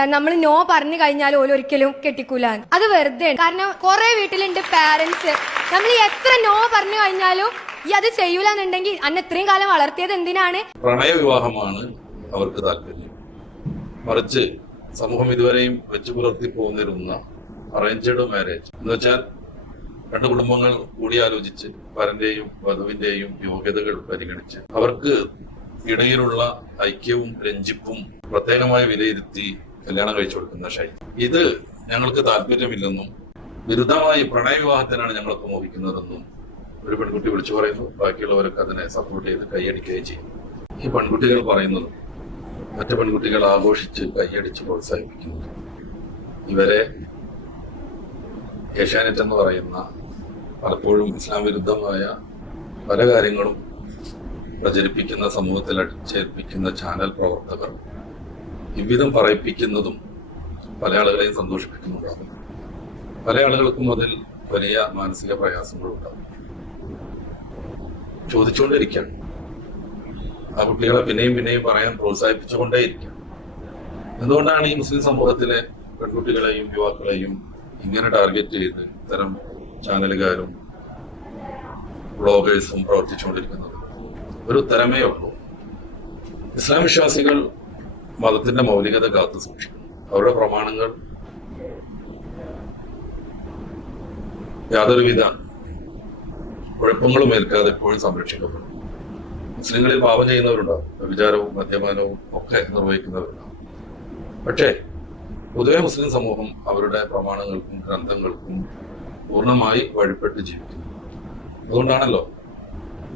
നമ്മൾ നോ പറഞ്ഞു കഴിഞ്ഞാൽ ഓരോ ഒരിക്കലും കെട്ടിക്കൂല. അത് വെറുതെ. കാരണം കുറെ വീട്ടിലുണ്ട് പാരന്റ്സ്, നമ്മൾ എത്ര നോ പറഞ്ഞു കഴിഞ്ഞാലും ഈ അത് ചെയ്യൂലെന്നുണ്ടെങ്കിൽ അന്ന് ഇത്രയും കാലം വളർത്തിയത് എന്തിനാണ്? പ്രണയവിവാഹമാണ് അവർക്ക് താല്പര്യം. മറിച്ച് സമൂഹം ഇതുവരെയും വെച്ചു പുലർത്തി പോന്നിരുന്ന അറേഞ്ച്ഡ് മാരേജ് എന്ന് വെച്ചാൽ രണ്ട് കുടുംബങ്ങൾ കൂടിയാലോചിച്ച് വരന്റെയും വധുവിന്റെയും യോഗ്യതകൾ പരിഗണിച്ച് അവർക്ക് ഇടയിലുള്ള ഐക്യവും രഞ്ജിപ്പും പ്രത്യേകമായി വിലയിരുത്തി കല്യാണം കഴിച്ചു കൊടുക്കുന്ന ശൈലി. ഇത് ഞങ്ങൾക്ക് താല്പര്യമില്ലെന്നും വിരുദ്ധമായി പ്രണയവിവാഹത്തിനാണ് ഞങ്ങളൊക്കെ മോഹിക്കുന്നതെന്നും ഒരു പെൺകുട്ടി വിളിച്ചു പറയുന്നു. ബാക്കിയുള്ളവരൊക്കെ അതിനെ സപ്പോർട്ട് ചെയ്ത് കൈയടിക്കുകയും ചെയ്യും. ഈ പെൺകുട്ടികൾ പറയുന്നത് മറ്റു പെൺകുട്ടികൾ ആഘോഷിച്ച് കൈയടിച്ച് പ്രോത്സാഹിപ്പിക്കുന്നത് ഇവരെ ഏഷ്യാനെറ്റ് എന്ന് പറയുന്ന പലപ്പോഴും ഇസ്ലാം വിരുദ്ധമായ പല കാര്യങ്ങളും പ്രചരിപ്പിക്കുന്ന സമൂഹത്തിൽ അടിച്ചേൽപ്പിക്കുന്ന ചാനൽ പ്രവർത്തകർ ഇவ்விധം പറയിപ്പിക്കുന്നതും പല ആളുകളെയും സന്തോഷിപ്പിക്കുന്നുണ്ടാകും. പല ആളുകൾക്കും അതിൽ വലിയ മാനസിക പ്രയാസങ്ങളുണ്ടാകും. ചോദിച്ചുകൊണ്ടിരിക്കുകയാണ്. ആ കുട്ടികളെ പിന്നെയും പിന്നെയും പറയാൻ പ്രോത്സാഹിപ്പിച്ചുകൊണ്ടേയിരിക്കാം. എന്തുകൊണ്ടാണ് ഈ മുസ്ലിം സമൂഹത്തിലെ പെൺകുട്ടികളെയും യുവാക്കളെയും ഇങ്ങനെ ടാർഗറ്റ് ചെയ്ത് ഇത്തരം ചാനലുകാരും ബ്ലോഗേഴ്സും പ്രവർത്തിച്ചുകൊണ്ടിരിക്കുന്നത്? ഒരു ഉത്തരമേ ഉള്ളൂ. ഇസ്ലാം വിശ്വാസികൾ മതത്തിന്റെ മൗലികത കാത്തു സൂക്ഷിക്കും. അവരുടെ പ്രമാണങ്ങൾ യാതൊരുവിധ കുഴപ്പങ്ങളും ഏൽക്കാതെ എപ്പോഴും സംരക്ഷിക്കപ്പെടും. മുസ്ലിങ്ങളിൽ പാപം ചെയ്യുന്നവരുണ്ടാവും, വ്യഭിചാരവും മദ്യപാനവും ഒക്കെ നിർവഹിക്കുന്നവരുണ്ടാവും. പക്ഷേ പൊതുവെ മുസ്ലിം സമൂഹം അവരുടെ പ്രമാണങ്ങൾക്കും ഗ്രന്ഥങ്ങൾക്കും പൂർണ്ണമായി വഴിപ്പെട്ട് ജീവിക്കുന്നു. അതുകൊണ്ടാണല്ലോ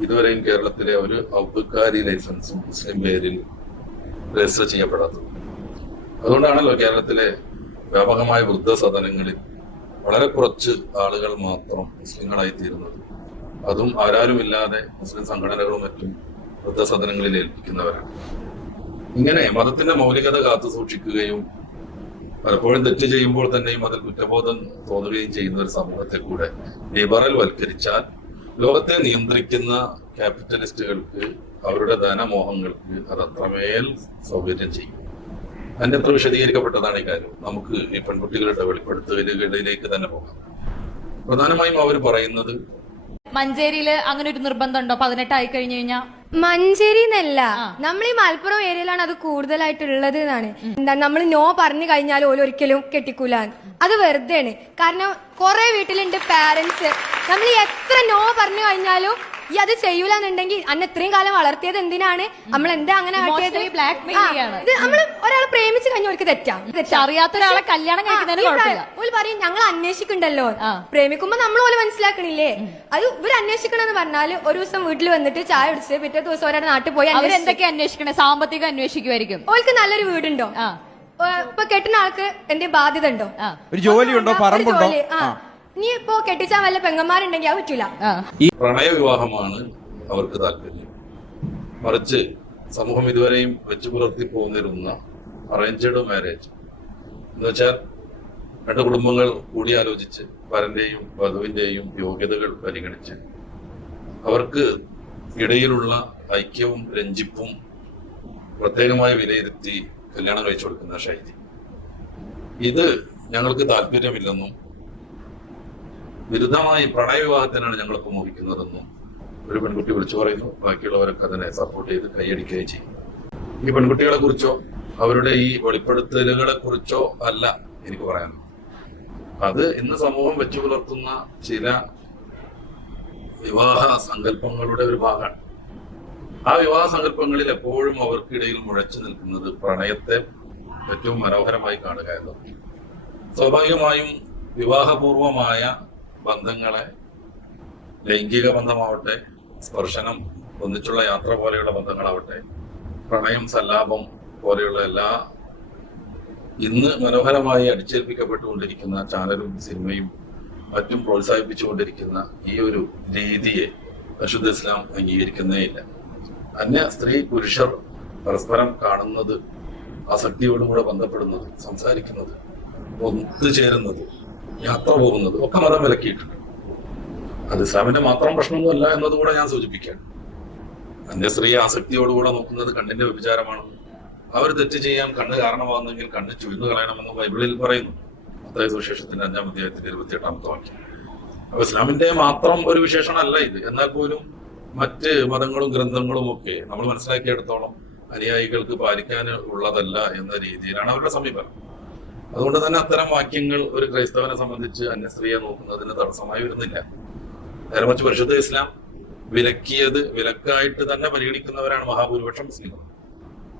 ഇതുവരെയും കേരളത്തിലെ ഒരു ഔദ്യോഗിക ലൈസൻസും മുസ്ലിം പേരിൽ രജിസ്റ്റർ ചെയ്യപ്പെടാത്തത്. അതുകൊണ്ടാണല്ലോ കേരളത്തിലെ വ്യാപകമായ വൃദ്ധസദനങ്ങളിൽ വളരെ കുറച്ച് ആളുകൾ മാത്രം മുസ്ലിങ്ങളായി തീരുന്നത്. അതും ആരാരുമില്ലാതെ മുസ്ലിം സംഘടനകളും മറ്റും വൃദ്ധസദനങ്ങളിൽ ഏൽപ്പിക്കുന്നവരാണ്. ഇങ്ങനെ മതത്തിന്റെ മൗലികത കാത്തു സൂക്ഷിക്കുകയും പലപ്പോഴും തെറ്റ് ചെയ്യുമ്പോൾ തന്നെയും അതിൽ കുറ്റബോധം തോന്നുകയും ചെയ്യുന്ന ഒരു സമൂഹത്തെ കൂടെ ലിബറൽ വൽക്കരിച്ചാൽ ലോകത്തെ നിയന്ത്രിക്കുന്ന ക്യാപിറ്റലിസ്റ്റുകൾക്ക് അവരുടെ ധനമോഹങ്ങൾക്ക് അത് അത്രമേൽ സൗകര്യം ചെയ്യും. അന്യത്ര വിശദീകരിക്കപ്പെട്ടതാണ് ഈ കാര്യം. നമുക്ക് ഈ പെൺകുട്ടികളുടെ വെളിപ്പെടുത്തലുകളിലേക്ക് തന്നെ പോകാം. പ്രധാനമായും അവർ പറയുന്നത് മഞ്ചേരിയില് അങ്ങനെ ഒരു നിർബന്ധം ഉണ്ടോ 18 ആയി കഴിഞ്ഞു കഴിഞ്ഞാൽ? മഞ്ചേരി എന്നല്ല, നമ്മൾ ഈ മലപ്പുറം ഏരിയയിലാണ് അത് കൂടുതലായിട്ടുള്ളത് എന്നാണ്. നമ്മൾ നോ പറഞ്ഞു കഴിഞ്ഞാൽ ഓരോ ഒരിക്കലും കെട്ടിക്കൂല. അത് വെറുതെയാണ്. കാരണം കുറെ വീട്ടിലുണ്ട് പാരന്റ്സ്, നമ്മൾ എത്ര നോ പറഞ്ഞു കഴിഞ്ഞാലും ഈ അത് ചെയ്യൂലെന്നുണ്ടെങ്കിൽ അന്ന് ഇത്രയും കാലം വളർത്തിയത് എന്തിനാണ്? നമ്മൾ എന്താ അങ്ങനെ കാട്ടിയത്? ഇത് നമ്മൾ ഒരാളെ പ്രേമിച്ച് കഴിഞ്ഞ അവർക്ക് തെറ്റാ. അറിയാത്ത ഒരാളെ കല്യാണം കഴിക്കുന്നതിന് ഓല് പറയും ഞങ്ങൾ അന്വേഷിക്കണ്ടല്ലോ. പ്രേമിക്കുമ്പോ നമ്മൾ ഓല് മനസ്സിലാക്കണില്ലേ? അത് ഇവർ അന്വേഷിക്കണമെന്ന് പറഞ്ഞാല് ഒരു ദിവസം വീട്ടിൽ വന്നിട്ട് ചായ കുടിച്ച് പിറ്റേ ദിവസം ഒരാളുടെ നാട്ടിൽ പോയി അവരെന്തൊക്കെ അന്വേഷിക്കണേ? സാമ്പത്തികം അന്വേഷിക്കുമായിരിക്കും. ഓൾക്ക് നല്ലൊരു വീടുണ്ടോ, ഇപ്പൊ കെട്ടുന്ന ആൾക്ക് എന്തെങ്കിലും ബാധ്യത ഉണ്ടോ, ഒരു ജോലിയുണ്ടോ, പറമ്പുണ്ടോ? നീ ഇപ്പോ കെട്ടിച്ചാൻ വല്ല പെങ്ങന്മാരുണ്ടെങ്കിൽ അത് പറ്റൂല. ഈ പ്രണയവിവാഹമാണ് അവർക്ക് താല്പര്യം. മറിച്ച് സമൂഹം ഇതുവരെയും വെച്ചു പുലർത്തി പോന്നിരുന്ന അറേഞ്ച്ഡ് മാരേജ് എന്ന് വെച്ചാൽ രണ്ട് കുടുംബങ്ങൾ കൂടിയാലോചിച്ച് വരന്റെയും വധുവിന്റെയും യോഗ്യതകൾ പരിഗണിച്ച് അവർക്ക് ഇടയിലുള്ള ഐക്യവും രഞ്ജിപ്പും പ്രത്യേകമായി വിലയിരുത്തി കല്യാണം കഴിച്ചു കൊടുക്കുന്ന ശൈലി. ഇത് ഞങ്ങൾക്ക് താല്പര്യമില്ലെന്നും വിരുദ്ധമായി പ്രണയവിവാഹത്തിനാണ് ഞങ്ങളൊക്കെ മോഹിക്കുന്നതെന്നും ഒരു പെൺകുട്ടി വിളിച്ചു പറയുന്നു. ബാക്കിയുള്ളവരൊക്കെ അതിനെ സപ്പോർട്ട് ചെയ്ത് കൈയടിക്കുകയും ചെയ്യും. ഈ പെൺകുട്ടികളെ കുറിച്ചോ അവരുടെ ഈ വെളിപ്പെടുത്തലുകളെ കുറിച്ചോ അല്ല എനിക്ക് പറയാനുള്ളത്. അത് ഇന്ന് സമൂഹം വെച്ചു പുലർത്തുന്ന ചില വിവാഹ സങ്കല്പങ്ങളുടെ ഒരു ഭാഗമാണ്. ആ വിവാഹ സങ്കല്പങ്ങളിൽ എപ്പോഴും അവർക്കിടയിൽ മുഴച്ചു നിൽക്കുന്നത് പ്രണയത്തെ ഏറ്റവും മനോഹരമായി കാണുക എന്നതാണ്. സ്വാഭാവികമായും വിവാഹപൂർവമായ ബന്ധങ്ങളെ, ലൈംഗിക ബന്ധമാവട്ടെ, സ്പർശനം, ഒന്നിച്ചുള്ള യാത്ര പോലെയുള്ള ബന്ധങ്ങളാവട്ടെ, പ്രണയം, സല്ലാപം പോലെയുള്ള എല്ലാ ഇന്ന് മനോഹരമായി അടിച്ചേൽപ്പിക്കപ്പെട്ടുകൊണ്ടിരിക്കുന്ന ചാനലും സിനിമയും മറ്റും പ്രോത്സാഹിപ്പിച്ചുകൊണ്ടിരിക്കുന്ന ഈ ഒരു രീതിയെ പരിശുദ്ധ ഇസ്ലാം അംഗീകരിക്കുന്നേ ഇല്ല. അന്യ സ്ത്രീ പുരുഷർ പരസ്പരം കാണുന്നത്, ആസക്തിയോടുകൂടെ ബന്ധപ്പെടുന്നത്, സംസാരിക്കുന്നത്, ഒത്തുചേരുന്നത്, യാത്ര പോകുന്നത് ഒക്കെ മതം വിലക്കിയിട്ടുണ്ട്. അത് ഇസ്ലാമിന്റെ മാത്രം പ്രശ്നമൊന്നുമല്ല എന്നതുകൂടെ ഞാൻ സൂചിപ്പിക്കുകയാണ്. അന്യ സ്ത്രീയെ ആസക്തിയോടുകൂടെ നോക്കുന്നത് കണ്ണിന്റെ വ്യഭിചാരമാണ്. അവർ തെറ്റ് ചെയ്യാൻ കണ്ണ് കാരണമാകുന്നെങ്കിൽ കണ്ണ് ചുരുന്നു കളയണമെന്ന് ബൈബിളിൽ പറയുന്നു. മത്തായി സുവിശേഷത്തിന്റെ 5-ാം അധ്യായത്തിന്റെ 28-ാമത്തെ വാക്യം. അപ്പൊ ഇസ്ലാമിന്റെ മാത്രം ഒരു വിശേഷണമല്ല ഇത്. എന്നാൽ പോലും മറ്റ് മതങ്ങളും ഗ്രന്ഥങ്ങളും ഒക്കെ നമ്മൾ മനസ്സിലാക്കിയെടുത്തോളം അനുയായികൾക്ക് പാലിക്കാൻ ഉള്ളതല്ല എന്ന രീതിയിലാണ് അവരുടെ സമീപനം. അതുകൊണ്ട് തന്നെ അത്തരം വാക്യങ്ങൾ ഒരു ക്രൈസ്തവനെ സംബന്ധിച്ച് അന്യസ്ത്രീയെ നോക്കുന്നതിന് തടസ്സമായി വരുന്നില്ല. നേരെ മറിച്ച് പരിശുദ്ധ ഇസ്ലാം വിലക്കിയത് വിലക്കായിട്ട് തന്നെ പരിഗണിക്കുന്നവരാണ് മഹാഭൂരിപക്ഷം മുസ്ലിങ്ങൾ.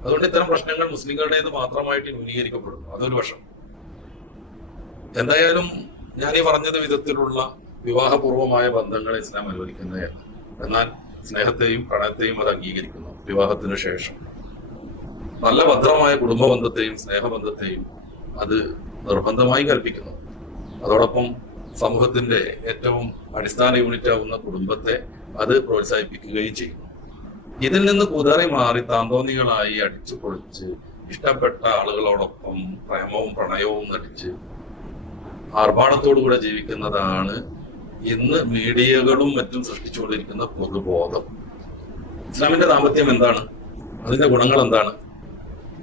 അതുകൊണ്ട് ഇത്തരം പ്രശ്നങ്ങൾ മുസ്ലിങ്ങളുടേത് മാത്രമായിട്ട് ന്യൂനീകരിക്കപ്പെടുന്നു. അതൊരു വശം. എന്തായാലും ഞാൻ ഈ പറഞ്ഞത് വിധത്തിലുള്ള വിവാഹപൂർവമായ ബന്ധങ്ങളെ ഇസ്ലാം അനുവദിക്കുന്നതല്ല. എന്നാൽ സ്നേഹത്തെയും പ്രണയത്തെയും അത് അംഗീകരിക്കുന്നു. വിവാഹത്തിന് ശേഷം നല്ല ഭദ്രമായ കുടുംബ ബന്ധത്തെയും സ്നേഹബന്ധത്തെയും അത് നിർബന്ധമായി കൽപ്പിക്കുന്നു. അതോടൊപ്പം സമൂഹത്തിന്റെ ഏറ്റവും അടിസ്ഥാന യൂണിറ്റ് ആവുന്ന കുടുംബത്തെ അത് പ്രോത്സാഹിപ്പിക്കുകയും ചെയ്യുന്നു. ഇതിൽ നിന്ന് കുതറി മാറി താന്തോന്നികളായി അടിച്ചു പൊളിച്ച് ഇഷ്ടപ്പെട്ട ആളുകളോടൊപ്പം പ്രേമവും പ്രണയവും നടിച്ച് ആർഭാടത്തോടുകൂടെ ജീവിക്കുന്നതാണ് ഇന്ന് മീഡിയകളും മറ്റും സൃഷ്ടിച്ചുകൊണ്ടിരിക്കുന്ന പൊതുബോധം. ഇസ്ലാമിന്റെ ദാമ്പത്യം എന്താണ്? അതിന്റെ ഗുണങ്ങൾ എന്താണ്?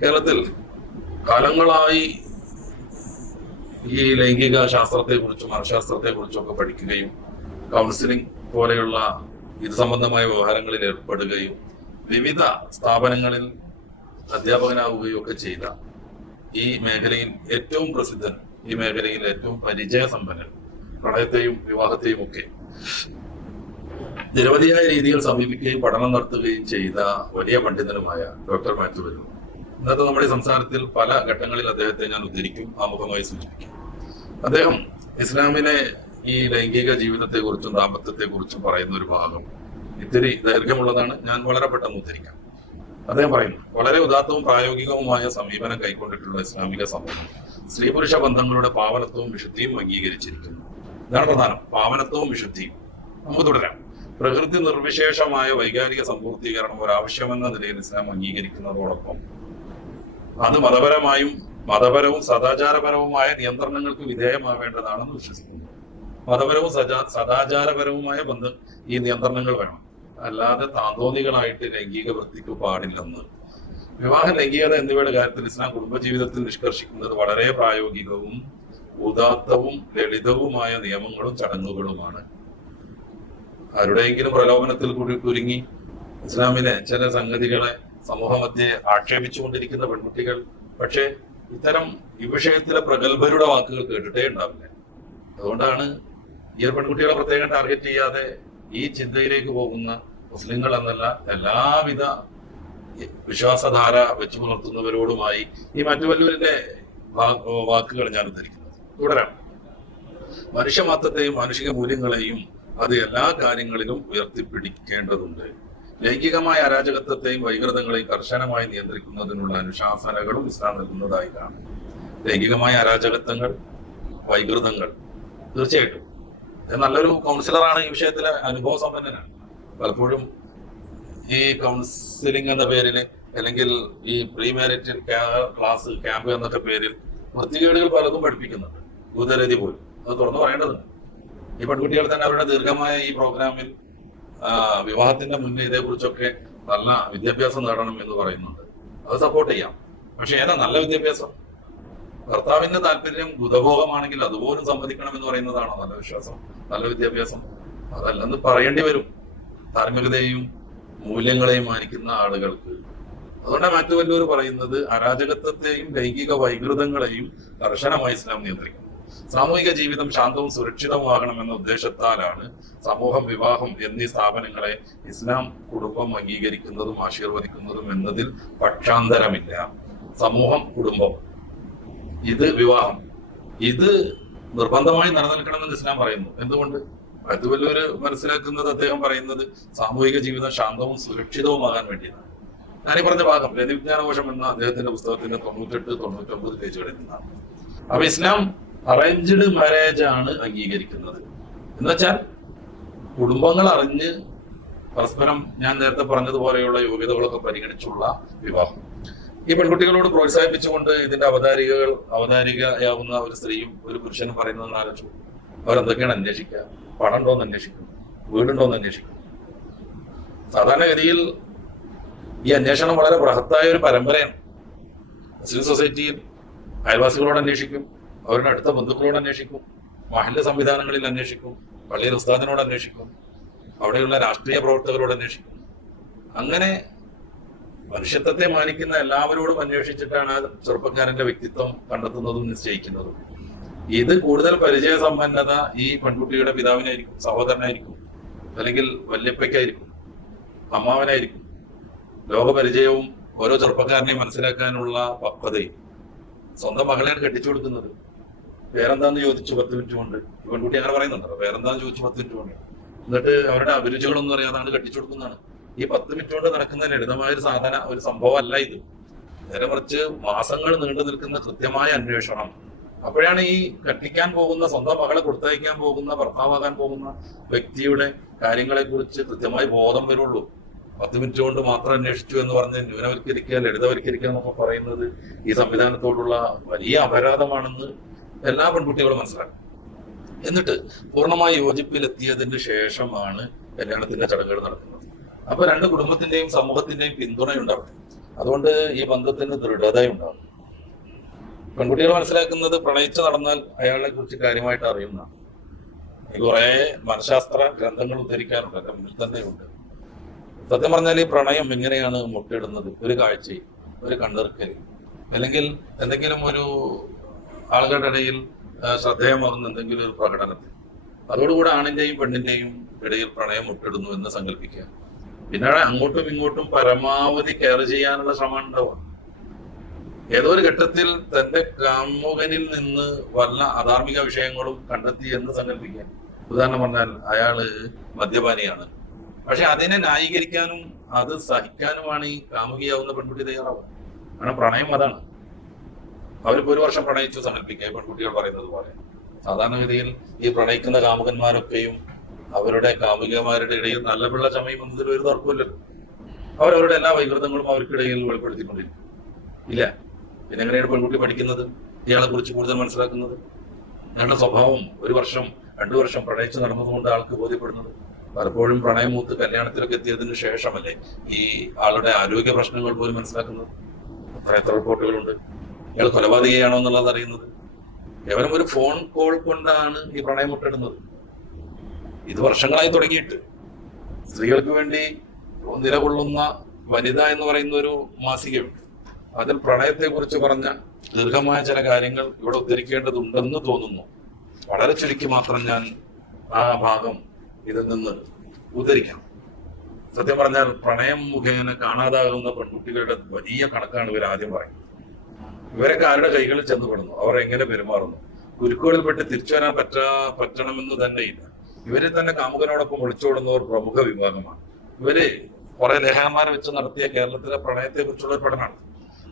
കേരളത്തിൽ കാലങ്ങളായി ഈ ലൈംഗിക ശാസ്ത്രത്തെ കുറിച്ചും മനഃശാസ്ത്രത്തെ കുറിച്ചും ഒക്കെ പഠിക്കുകയും കൗൺസിലിംഗ് പോലെയുള്ള ഇത് സംബന്ധമായ വ്യവഹാരങ്ങളിൽ ഏർപ്പെടുകയും വിവിധ സ്ഥാപനങ്ങളിൽ അധ്യാപകനാവുകയും ഒക്കെ ചെയ്ത ഈ മേഖലയിൽ ഏറ്റവും പ്രസിദ്ധൻ, ഈ മേഖലയിൽ ഏറ്റവും പരിചയസമ്പന്നൻ, പ്രണയത്തെയും വിവാഹത്തെയും ഒക്കെ നിരവധിയായ രീതിയിൽ സമീപിക്കുകയും പഠനം നടത്തുകയും ചെയ്ത വലിയ പണ്ഡിതനുമായ ഡോക്ടർ മാത്യു വെല്ലൂർ. ഇന്നത്തെ നമ്മുടെ സംസാരത്തിൽ പല ഘട്ടങ്ങളിൽ അദ്ദേഹത്തെ ഞാൻ ഉദ്ധരിക്കും, ആമുഖമായി സൂചിപ്പിക്കും. അദ്ദേഹം ഇസ്ലാമിനെ ഈ ലൈംഗിക ജീവിതത്തെക്കുറിച്ചും ദാമ്പത്യത്തെക്കുറിച്ചും പറയുന്ന ഒരു ഭാഗം ഇത്തിരി ദൈർഘ്യമുള്ളതാണ്. ഞാൻ വളരെ പെട്ടെന്ന് ഉദ്ധരിക്കാം. അദ്ദേഹം പറയുന്നു, വളരെ ഉദാത്തവും പ്രായോഗികവുമായ സമീപനം കൈക്കൊണ്ടിട്ടുള്ള ഇസ്ലാമിക സമൂഹം സ്ത്രീ പുരുഷ ബന്ധങ്ങളുടെ പാവനത്വവും വിശുദ്ധിയും അംഗീകരിച്ചിരിക്കുന്നു. ഇതാണ് പ്രധാനം, പാവനത്വവും വിശുദ്ധിയും. നമുക്ക് തുടരാം. പ്രകൃതി നിർവിശേഷമായ വൈകാരിക സമ്പൂർത്തീകരണം ഒരാവശ്യമെന്ന നിലയിൽ ഇസ്ലാം അംഗീകരിക്കുന്നതോടൊപ്പം അത് മതപരവും സദാചാരപരവുമായ നിയന്ത്രണങ്ങൾക്ക് വിധേയമാവേണ്ടതാണെന്ന് വിശ്വസിക്കുന്നു. മതപരവും സദാചാരപരവുമായ ഈ നിയന്ത്രണങ്ങൾ വേണം, അല്ലാതെ താന്തോന്നികളായിട്ട് ലൈംഗിക വൃത്തിക്ക് പാടില്ലെന്ന്. വിവാഹ, ലൈംഗികത എന്നിവയുടെ കാര്യത്തിൽ ഇസ്ലാം കുടുംബജീവിതത്തിൽ നിഷ്കർഷിക്കുന്നത് വളരെ പ്രായോഗികവും ഉദാത്തവും ലളിതവുമായ നിയമങ്ങളും ചടങ്ങുകളുമാണ്. ആരുടെയെങ്കിലും പ്രലോഭനത്തിൽ കൂടി കുരുങ്ങി ഇസ്ലാമിലെ ചില സംഗതികളെ സമൂഹമധ്യേ ആക്ഷേപിച്ചുകൊണ്ടിരിക്കുന്ന പെൺകുട്ടികൾ പക്ഷേ ഇത്തരം ഈ വിഷയത്തിലെ പ്രഗത്ഭരുടെ വാക്കുകൾ കേട്ടിട്ടേ ഉണ്ടാവില്ല. അതുകൊണ്ടാണ് ഈ പെൺകുട്ടികളെ പ്രത്യേകം ടാർഗറ്റ് ചെയ്യാതെ ഈ ചിന്തയിലേക്ക് പോകുന്ന മുസ്ലിങ്ങൾ എന്നല്ല എല്ലാവിധ വിശ്വാസധാര വെച്ചു പുലർത്തുന്നവരോടുമായി ഈ മാത്യു വെല്ലൂരിന്റെ വാക്കുകൾ ഞാൻ ഉദ്ധരിക്കുന്നത്. തുടരാം. മനുഷ്യമാത്രത്തെയും മാനുഷിക മൂല്യങ്ങളെയും അത് എല്ലാ കാര്യങ്ങളിലും ഉയർത്തിപ്പിടിക്കേണ്ടതുണ്ട്. ലൈംഗികമായ അരാജകത്വത്തെയും വൈകൃതങ്ങളെയും കർശനമായി നിയന്ത്രിക്കുന്നതിനുള്ള അനുശാസനകളും ഇസ്ലാം നൽകുന്നതായി കാണും. ലൈംഗികമായ അരാജകത്വങ്ങൾ, വൈകൃതങ്ങൾ തീർച്ചയായിട്ടും നല്ലൊരു കൗൺസിലറാണ് ഈ വിഷയത്തിലെ അനുഭവ സമ്പന്നനാണ്. പലപ്പോഴും ഈ കൗൺസിലിംഗ് എന്ന പേരിൽ അല്ലെങ്കിൽ ഈ പ്രീ മാരിറ്റൽ ക്ലാസ് ക്യാമ്പ് എന്നൊക്കെ പേരിൽ വൃത്തികേടുകൾ പലതും പഠിപ്പിക്കുന്നുണ്ട്. ഭൂതരതി പോലും അത് തുറന്നു പറയേണ്ടതുണ്ട്. ഈ പെൺകുട്ടികൾ തന്നെ അവരുടെ ദീർഘമായ ഈ പ്രോഗ്രാമിൽ വിവാഹത്തിന്റെ മുന്നേ ഇതേക്കുറിച്ചൊക്കെ നല്ല വിദ്യാഭ്യാസം നേടണം എന്ന് പറയുന്നുണ്ട്. അത് സപ്പോർട്ട് ചെയ്യാം. പക്ഷെ ഏതാ നല്ല വിദ്യാഭ്യാസം? ഭർത്താവിന്റെ താല്പര്യം ബുധഭോഗമാണെങ്കിൽ അതുപോലും സമ്മതിക്കണം എന്ന് പറയുന്നതാണോ നല്ല വിശ്വാസം, നല്ല വിദ്യാഭ്യാസം? അതല്ലെന്ന് പറയേണ്ടി വരും ധാർമ്മികതയും മൂല്യങ്ങളെയും മാനിക്കുന്ന ആളുകൾക്ക്. അതുകൊണ്ടാണ് മാത്യു വെല്ലൂർ പറയുന്നത് അരാജകത്വത്തെയും ലൈംഗിക വൈകൃതങ്ങളെയും കർശനമായി ഇസ്ലാം നിയന്ത്രിക്കും. സാമൂഹിക ജീവിതം ശാന്തവും സുരക്ഷിതവുമാകണമെന്ന ഉദ്ദേശത്താലാണ് സമൂഹം, വിവാഹം എന്നീ സ്ഥാപനങ്ങളെ ഇസ്ലാം കുടുംബം അംഗീകരിക്കുന്നതും ആശീർവദിക്കുന്നതും എന്നതിൽ പക്ഷാന്തരമില്ല. സമൂഹം, കുടുംബം, ഇത് വിവാഹം, ഇത് നിർബന്ധമായി നിലനിൽക്കണമെന്ന് ഇസ്ലാം പറയുന്നു. എന്തുകൊണ്ട്? മാത്യു വെല്ലൂർ മനസ്സിലാക്കുന്നത്, അദ്ദേഹം പറയുന്നത് സാമൂഹിക ജീവിതം ശാന്തവും സുരക്ഷിതവുമാകാൻ വേണ്ടിയാണ്. ഞാനീ പറഞ്ഞ ഭാഗം രതിവിജ്ഞാനകോശം എന്ന അദ്ദേഹത്തിന്റെ പുസ്തകത്തിന്റെ 98-99 പേജുകളിൽ നിന്നാണ്. അപ്പൊ ഇസ്ലാം അറേഞ്ച്ഡ് മാരേജ് ആണ് അംഗീകരിക്കുന്നത്. എന്നുവെച്ചാൽ കുടുംബങ്ങൾ അറിഞ്ഞ് പരസ്പരം ഞാൻ നേരത്തെ പറഞ്ഞതുപോലെയുള്ള യോഗ്യതകളൊക്കെ പരിഗണിച്ചുള്ള വിവാഹം. ഈ പെൺകുട്ടികളോട് പ്രോത്സാഹിപ്പിച്ചുകൊണ്ട് ഇതിന്റെ അവതാരികയാവുന്ന ഒരു സ്ത്രീയും ഒരു പുരുഷനും പറയുന്നതെന്ന് ആലോചിച്ചു. അവരെന്തൊക്കെയാണ് അന്വേഷിക്കുക? പണം ഉണ്ടോന്ന് അന്വേഷിക്കും, വീടുണ്ടോന്ന് അന്വേഷിക്കും. സാധാരണഗതിയിൽ ഈ അന്വേഷണം വളരെ ബൃഹത്തായ ഒരു പരമ്പരയാണ്. മുസ്ലിം സൊസൈറ്റിയിൽ അയൽവാസികളോട് അന്വേഷിക്കും, അവരുടെ അടുത്ത ബന്ധുക്കളോട് അന്വേഷിക്കും, മഹല്ല് സംവിധാനങ്ങളിൽ അന്വേഷിക്കും, പള്ളിയിൽ ഉസ്താദിനോട് അന്വേഷിക്കും, അവിടെയുള്ള രാഷ്ട്രീയ പ്രവർത്തകരോട് അന്വേഷിക്കും. അങ്ങനെ മനുഷ്യത്വത്തെ മാനിക്കുന്ന എല്ലാവരോടും അന്വേഷിച്ചിട്ടാണ് ആ ചെറുപ്പക്കാരന്റെ വ്യക്തിത്വം കണ്ടെത്തുന്നതും നിശ്ചയിക്കുന്നതും. ഇത് കൂടുതൽ പരിചയസമ്പന്നത ഈ പെൺകുട്ടിയുടെ പിതാവിനായിരിക്കും, സഹോദരനായിരിക്കും, അല്ലെങ്കിൽ വല്യപ്പയ്ക്കായിരിക്കും, അമ്മാവനായിരിക്കും. ലോകപരിചയവും ഓരോ ചെറുപ്പക്കാരനെയും മനസ്സിലാക്കാനുള്ള പക്വതയും. സ്വന്തം മകളെയാണ് കെട്ടിച്ചു കൊടുക്കുന്നത്. പേരെന്താന്ന് ചോദിച്ചു 10 മിനിറ്റ് കൊണ്ട്. ഈ പെൺകുട്ടി അങ്ങനെ പറയുന്നുണ്ടല്ലോ, പേരെന്താന്ന് ചോദിച്ചു 10 മിനിറ്റ് കൊണ്ട്. എന്നിട്ട് അവരുടെ അഭിരുചികളൊന്നും അറിയാതാണ് കെട്ടിച്ചു കൊടുക്കുന്നതാണ്. ഈ 10 മിനിറ്റ് കൊണ്ട് നടക്കുന്ന ലളിതമായ ഒരു സംഭവം അല്ല ഇത്. നേരെ മറിച്ച് മാസങ്ങൾ നീണ്ടു നിൽക്കുന്ന കൃത്യമായ അന്വേഷണം. അപ്പോഴാണ് ഈ കെട്ടിക്കാൻ പോകുന്ന, സ്വന്തം മകളെ കൊടുത്തയക്കാൻ പോകുന്ന, ഭർത്താവാകാൻ പോകുന്ന വ്യക്തിയുടെ കാര്യങ്ങളെ കുറിച്ച് കൃത്യമായി ബോധം വരുള്ളൂ. 10 മിനിറ്റ് കൊണ്ട് മാത്രം അന്വേഷിച്ചു എന്ന് പറഞ്ഞ് ന്യൂനവൽക്കരിക്കുക, ലളിതവൽക്കരിക്കുക എന്നൊക്കെ പറയുന്നത് ഈ സംവിധാനത്തോടുള്ള വലിയ അപരാധമാണെന്ന് എല്ലാ പെൺകുട്ടികളും മനസ്സിലാക്കും. എന്നിട്ട് പൂർണ്ണമായി യോജിപ്പിലെത്തിയതിന് ശേഷമാണ് കല്യാണത്തിന്റെ ചടങ്ങുകൾ നടക്കുന്നത്. അപ്പൊ രണ്ട് കുടുംബത്തിന്റെയും സമൂഹത്തിന്റെയും പിന്തുണയുണ്ടാവും. അതുകൊണ്ട് ഈ ബന്ധത്തിന് ദൃഢതയുണ്ടാവും. പെൺകുട്ടികൾ മനസ്സിലാക്കുന്നത് പ്രണയിച്ച് നടന്നാൽ അയാളെ കുറിച്ച് കാര്യമായിട്ട് അറിയുന്നതാണ്. കുറെ മനഃശാസ്ത്ര ഗ്രന്ഥങ്ങൾ ഉദ്ധരിക്കാറുണ്ട്, എന്റെ മുന്നിൽ തന്നെയുണ്ട്. സത്യം പറഞ്ഞാൽ ഈ പ്രണയം എങ്ങനെയാണ് മുട്ടയിടുന്നത്? ഒരു കാഴ്ചയിൽ, ഒരു കണ്ണിറുക്കലിൽ, അല്ലെങ്കിൽ എന്തെങ്കിലും ഒരു ആളുകളുടെ ഇടയിൽ ശ്രദ്ധേയമാകുന്ന എന്തെങ്കിലും ഒരു പ്രകടനത്തിൽ. അതോടുകൂടെ ആണിന്റെയും പെണ്ണിന്റെയും ഇടയിൽ പ്രണയം മുട്ടിടുന്നു എന്ന് സങ്കല്പിക്കുക. പിന്നെ അങ്ങോട്ടും ഇങ്ങോട്ടും പരമാവധി കെയർ ചെയ്യാനുള്ള ശ്രമം ഉണ്ടാവും. ഏതോ ഒരു ഘട്ടത്തിൽ തന്റെ കാമുകനിൽ നിന്ന് വല്ല അധാർമിക വിഷയങ്ങളും കണ്ടെത്തി എന്ന് സങ്കല്പിക്കുക. ഉദാഹരണം പറഞ്ഞാൽ അയാള് മദ്യപാനിയാണ്, പക്ഷെ അതിനെ ന്യായീകരിക്കാനും അത് സഹിക്കാനുമാണ് ഈ കാമുകിയാവുന്ന പെൺകുട്ടി തയ്യാറാവുക. കാരണം പ്രണയം അതാണ്. അവരിപ്പോ 1 വർഷം പ്രണയിച്ചു സങ്കല്പിക്കുക, പെൺകുട്ടികൾ പറയുന്നത് പോലെ. സാധാരണഗതിയിൽ ഈ പ്രണയിക്കുന്ന കാമുകന്മാരൊക്കെയും അവരുടെ കാമുകിമാരുടെ ഇടയിൽ നല്ല പിള്ള ചമയുന്നതിൽ ഒരു തർക്കമില്ലല്ലോ. അവരവരുടെ എല്ലാ വൈകൃതങ്ങളും അവർക്കിടയിൽ വെളിപ്പെടുത്തിക്കൊണ്ടിരിക്കും. ഇല്ല, പിന്നെ എങ്ങനെയാണ് പെൺകുട്ടി പഠിക്കുന്നത്, ഇയാളെ കുറിച്ച് കൂടുതൽ മനസ്സിലാക്കുന്നത്? അയാളുടെ സ്വഭാവം 1 വർഷം 2 വർഷം പ്രണയിച്ച് നടന്നതുകൊണ്ട് ആൾക്ക് ബോധ്യപ്പെടുന്നത്. പലപ്പോഴും പ്രണയമൂത്ത് കല്യാണത്തിലൊക്കെ എത്തിയതിന് ശേഷമല്ലേ ഈ ആളുടെ ആരോഗ്യ പ്രശ്നങ്ങൾ പോലും മനസ്സിലാക്കുന്നത്. എത്ര റിപ്പോർട്ടുകളുണ്ട്. ഇയാൾ കൊലപാതകയാണോ എന്നുള്ളത് അറിയുന്നത് കേവലം ഒരു ഫോൺ കോൾ കൊണ്ടാണ് ഈ പ്രണയം മുട്ടിടുന്നത്. ഇത് വർഷങ്ങളായി തുടങ്ങിയിട്ട് സ്ത്രീകൾക്ക് വേണ്ടി നിലകൊള്ളുന്ന വനിത എന്ന് പറയുന്ന ഒരു മാസികയുണ്ട്. അതിൽ പ്രണയത്തെ കുറിച്ച് പറഞ്ഞ ദീർഘമായ ചില കാര്യങ്ങൾ ഇവിടെ ഉദ്ധരിക്കേണ്ടതുണ്ടെന്ന് തോന്നുന്നു. വളരെ ചുരുക്കി മാത്രം ഞാൻ ആ ഭാഗം ഇതിൽ നിന്ന് ഉദ്ധരിക്കാം. സത്യം പറഞ്ഞാൽ പ്രണയം മുഖേന കാണാതാകുന്ന പെൺകുട്ടികളുടെ വലിയ കണക്കാണ് ഇവർ ആദ്യം പറയുന്നത്. ഇവരൊക്കെ ആരുടെ കൈകളിൽ ചെന്നുപെടുന്നു, അവർ എങ്ങനെ പെരുമാറുന്നു, കുരുക്കുകളിൽപ്പെട്ട് തിരിച്ചു വരാൻ പറ്റണമെന്ന് തന്നെയില്ല. ഇവരെ തന്നെ കാമുകനോടൊപ്പം ഒളിച്ചോടുന്നവർ പ്രമുഖ വിഭാഗമാണ്. ഇവര് കുറെ ലേഖകന്മാരെ വെച്ച് നടത്തിയ കേരളത്തിലെ പ്രണയത്തെ കുറിച്ചുള്ള പഠനമാണ്.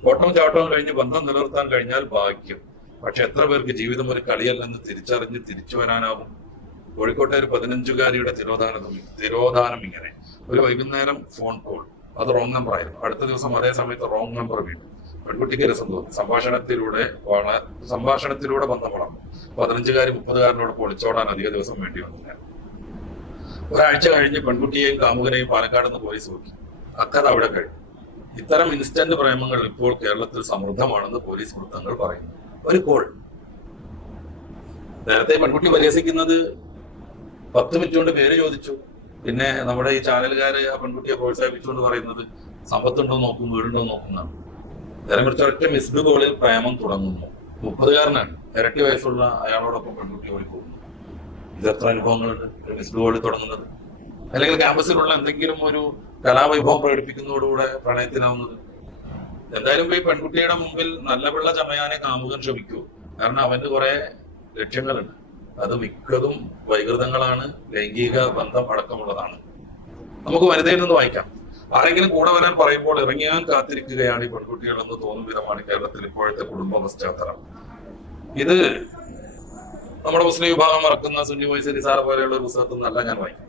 ഓട്ടവും ചാട്ടവും കഴിഞ്ഞ് ബന്ധം നിലനിർത്താൻ കഴിഞ്ഞാൽ ഭാഗ്യം. പക്ഷെ എത്ര പേർക്ക് ജീവിതം ഒരു കളിയല്ലെന്ന് തിരിച്ചറിഞ്ഞ് തിരിച്ചു വരാനാവും? കോഴിക്കോട്ടെ ഒരു 15-കാരിയുടെ തിരോധാനം ഇങ്ങനെ. ഒരു വൈകുന്നേരം ഫോൺ കോൾ, അത് റോങ് നമ്പർ ആയിരുന്നു. അടുത്ത ദിവസം അതേ സമയത്ത് റോങ് നമ്പർ വീണ്ടും. പെൺകുട്ടിക്ക് രസം തോന്നി. സംഭാഷണത്തിലൂടെ ബന്ധം വളർന്നു. 15-കാരി 30-കാരനോട് പൊളിച്ചോടാൻ അധിക ദിവസം വേണ്ടി വന്നില്ല. ഒരാഴ്ച കഴിഞ്ഞ് പെൺകുട്ടിയെയും കാമുകനെയും പാലക്കാട് നിന്ന് പോലീസ് നോക്കി. അക്കഥ അവിടെ കഴിഞ്ഞു. ഇത്തരം ഇൻസ്റ്റന്റ് പ്രേമങ്ങൾ ഇപ്പോൾ കേരളത്തിൽ സമൃദ്ധമാണെന്ന് പോലീസ് വൃത്തങ്ങൾ പറയുന്നു. ഒരു കോൾ. നേരത്തെ പെൺകുട്ടി പരിഹസിക്കുന്നത് 10 മിനിറ്റ് കൊണ്ട് പേര് ചോദിച്ചു. പിന്നെ നമ്മുടെ ഈ ചാനലുകാര് ആ പെൺകുട്ടിയെ പ്രോത്സാഹിപ്പിച്ചുകൊണ്ട് പറയുന്നത് സമ്പത്തുണ്ടോ നോക്കും, വീടുണ്ടോ നോക്കുന്നതാണ്. നേരെ കുറിച്ച് ഒറ്റ മിസ്ഡ് കോളിൽ പ്രേമം തുടങ്ങുന്നു. 30-കാരനാണ്, ഇരട്ടി വയസ്സുള്ള അയാളോടൊപ്പം പെൺകുട്ടി ഓടിപ്പോകുന്നു. ഇത് എത്ര അനുഭവങ്ങളുണ്ട് മിസ്ഡ് കോളിൽ തുടങ്ങുന്നത്? അല്ലെങ്കിൽ ക്യാമ്പസിലുള്ള എന്തെങ്കിലും ഒരു കലാവൈഭവം പ്രകടിപ്പിക്കുന്നതോടുകൂടെ പ്രണയത്തിലാവുന്നത്. എന്തായാലും ഈ പെൺകുട്ടിയുടെ മുമ്പിൽ നല്ല പിള്ള ചമയാനെ കാമുകൻ ശ്രമിക്കൂ. കാരണം അവന്റെ കുറെ ലക്ഷ്യങ്ങളുണ്ട്. അത് മിക്കതും വൈകൃതങ്ങളാണ്, ലൈംഗിക ബന്ധം അടക്കമുള്ളതാണ്. നമുക്ക് വനിതയിൽ നിന്ന് വായിക്കാം. ആരെങ്കിലും കൂടെ വരാൻ പറയുമ്പോൾ ഇറങ്ങിയാൻ കാത്തിരിക്കുകയാണ് ഈ പെൺകുട്ടികൾ എന്ന് തോന്നും വിധമാണ് കേരളത്തിൽ ഇപ്പോഴത്തെ കുടുംബ പശ്ചാത്തലം. ഇത് നമ്മുടെ മുസ്ലിം വിഭാഗം മറക്കുന്ന സുന്നി വൈസരി സാറ പോലെയുള്ള ഒരു പുസ്തകത്തിൽ നിന്നല്ല ഞാൻ വായിക്കും.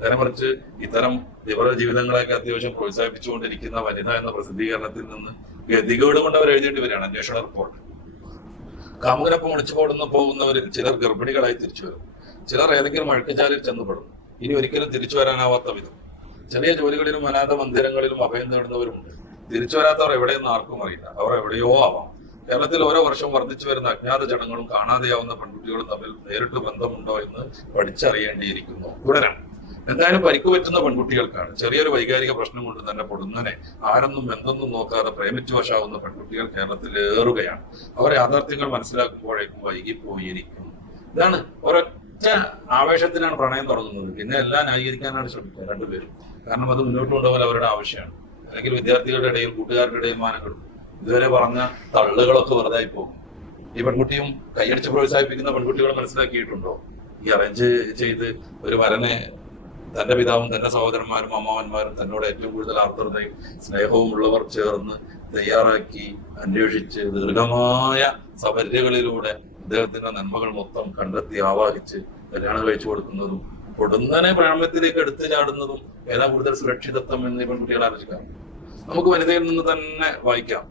നേരെ മറിച്ച് ഇത്തരം ഇവരുടെ ജീവിതങ്ങളെയൊക്കെ അത്യാവശ്യം പ്രോത്സാഹിപ്പിച്ചുകൊണ്ടിരിക്കുന്ന വനിത എന്ന പ്രസിദ്ധീകരണത്തിൽ നിന്ന് ഗതികേട് കൊണ്ട് അവർ എഴുതേണ്ടി വരികയാണ് അന്വേഷണ റിപ്പോർട്ട്. കാമുകനൊപ്പം ഒളിച്ചു പോകുന്നവരിൽ ചിലർ ഗർഭിണികളായി തിരിച്ചു വരും. ചിലർ ഏതെങ്കിലും അഴുക്കുചാലിൽ ചെന്നുപെടും. ഇനി ഒരിക്കലും തിരിച്ചു വരാനാവാത്ത വിധം. ചെറിയ ജോലികളിലും അനാഥ മന്ദിരങ്ങളിലും അഭയം നേടുന്നവരുമുണ്ട്. തിരിച്ചു വരാത്തവർ എവിടെയെന്ന് ആർക്കും അറിയില്ല. അവർ എവിടെയോ ആവാം. കേരളത്തിൽ ഓരോ വർഷവും വർദ്ധിച്ചു വരുന്ന അജ്ഞാത ജനങ്ങളും കാണാതെയാവുന്ന പെൺകുട്ടികളും തമ്മിൽ നേരിട്ട് ബന്ധമുണ്ടോ എന്ന് പഠിച്ചറിയേണ്ടിയിരിക്കുന്നു. തുടരാം. എന്തായാലും പരിക്കു പറ്റുന്ന പെൺകുട്ടികൾക്കാണ്. ചെറിയൊരു വൈകാരിക പ്രശ്നം കൊണ്ട് തന്നെ പൊടുന്നനെ ആരെന്നും എന്തൊന്നും നോക്കാതെ പ്രേമിച്ചു വശാവുന്ന പെൺകുട്ടികൾ കേരളത്തിൽ ഏറുകയാണ്. അവർ യാഥാർത്ഥ്യങ്ങൾ മനസ്സിലാക്കുമ്പോഴേക്കും വൈകിപ്പോയിരിക്കും. ഇതാണ് ഒരൊറ്റ ആവേശത്തിനാണ് പ്രണയം തുടങ്ങുന്നത്. പിന്നെ എല്ലാം ന്യായീകരിക്കാനാണ് ശ്രമിക്കുക രണ്ടുപേരും. കാരണം അത് മുന്നോട്ട് കൊണ്ടുപോകാൻ അവരുടെ ആവശ്യമാണ്. അല്ലെങ്കിൽ വിദ്യാർത്ഥികളുടെ ഇടയിൽ, കൂട്ടുകാരുടെ ഇടയിൽ മാനങ്ങളും ഇതുവരെ പറഞ്ഞ തള്ളുകളൊക്കെ വെറുതായി പോകും. ഈ പെൺകുട്ടിയും കൈയടിച്ച് പ്രോത്സാഹിപ്പിക്കുന്ന പെൺകുട്ടികളെ മനസ്സിലാക്കിയിട്ടുണ്ടോ? ഈ അറേഞ്ച് ചെയ്ത് ഒരു വരനെ തന്റെ പിതാവും തന്റെ സഹോദരന്മാരും അമ്മാവന്മാരും തന്നോട് ഏറ്റവും കൂടുതൽ ആർദ്രതയും സ്നേഹവും ഉള്ളവർ ചേർന്ന് തയ്യാറാക്കി അന്വേഷിച്ച് ദീർഘമായ സപര്യകളിലൂടെ അദ്ദേഹത്തിന്റെ നന്മകൾ മൊത്തം കണ്ടെത്തി ആവാഹിച്ച് കല്യാണം കഴിച്ചു കൊടുക്കുന്നതും പൊടുന്നനെ പ്രേമത്തിലേക്ക് എടുത്തു ചാടുന്നതും ഏതാ കൂടുതൽ സുരക്ഷിതത്വം എന്ന് പെൺകുട്ടികളെ ആലോചിക്കാം. നമുക്ക് വനിതയിൽ നിന്ന് തന്നെ വായിക്കാം.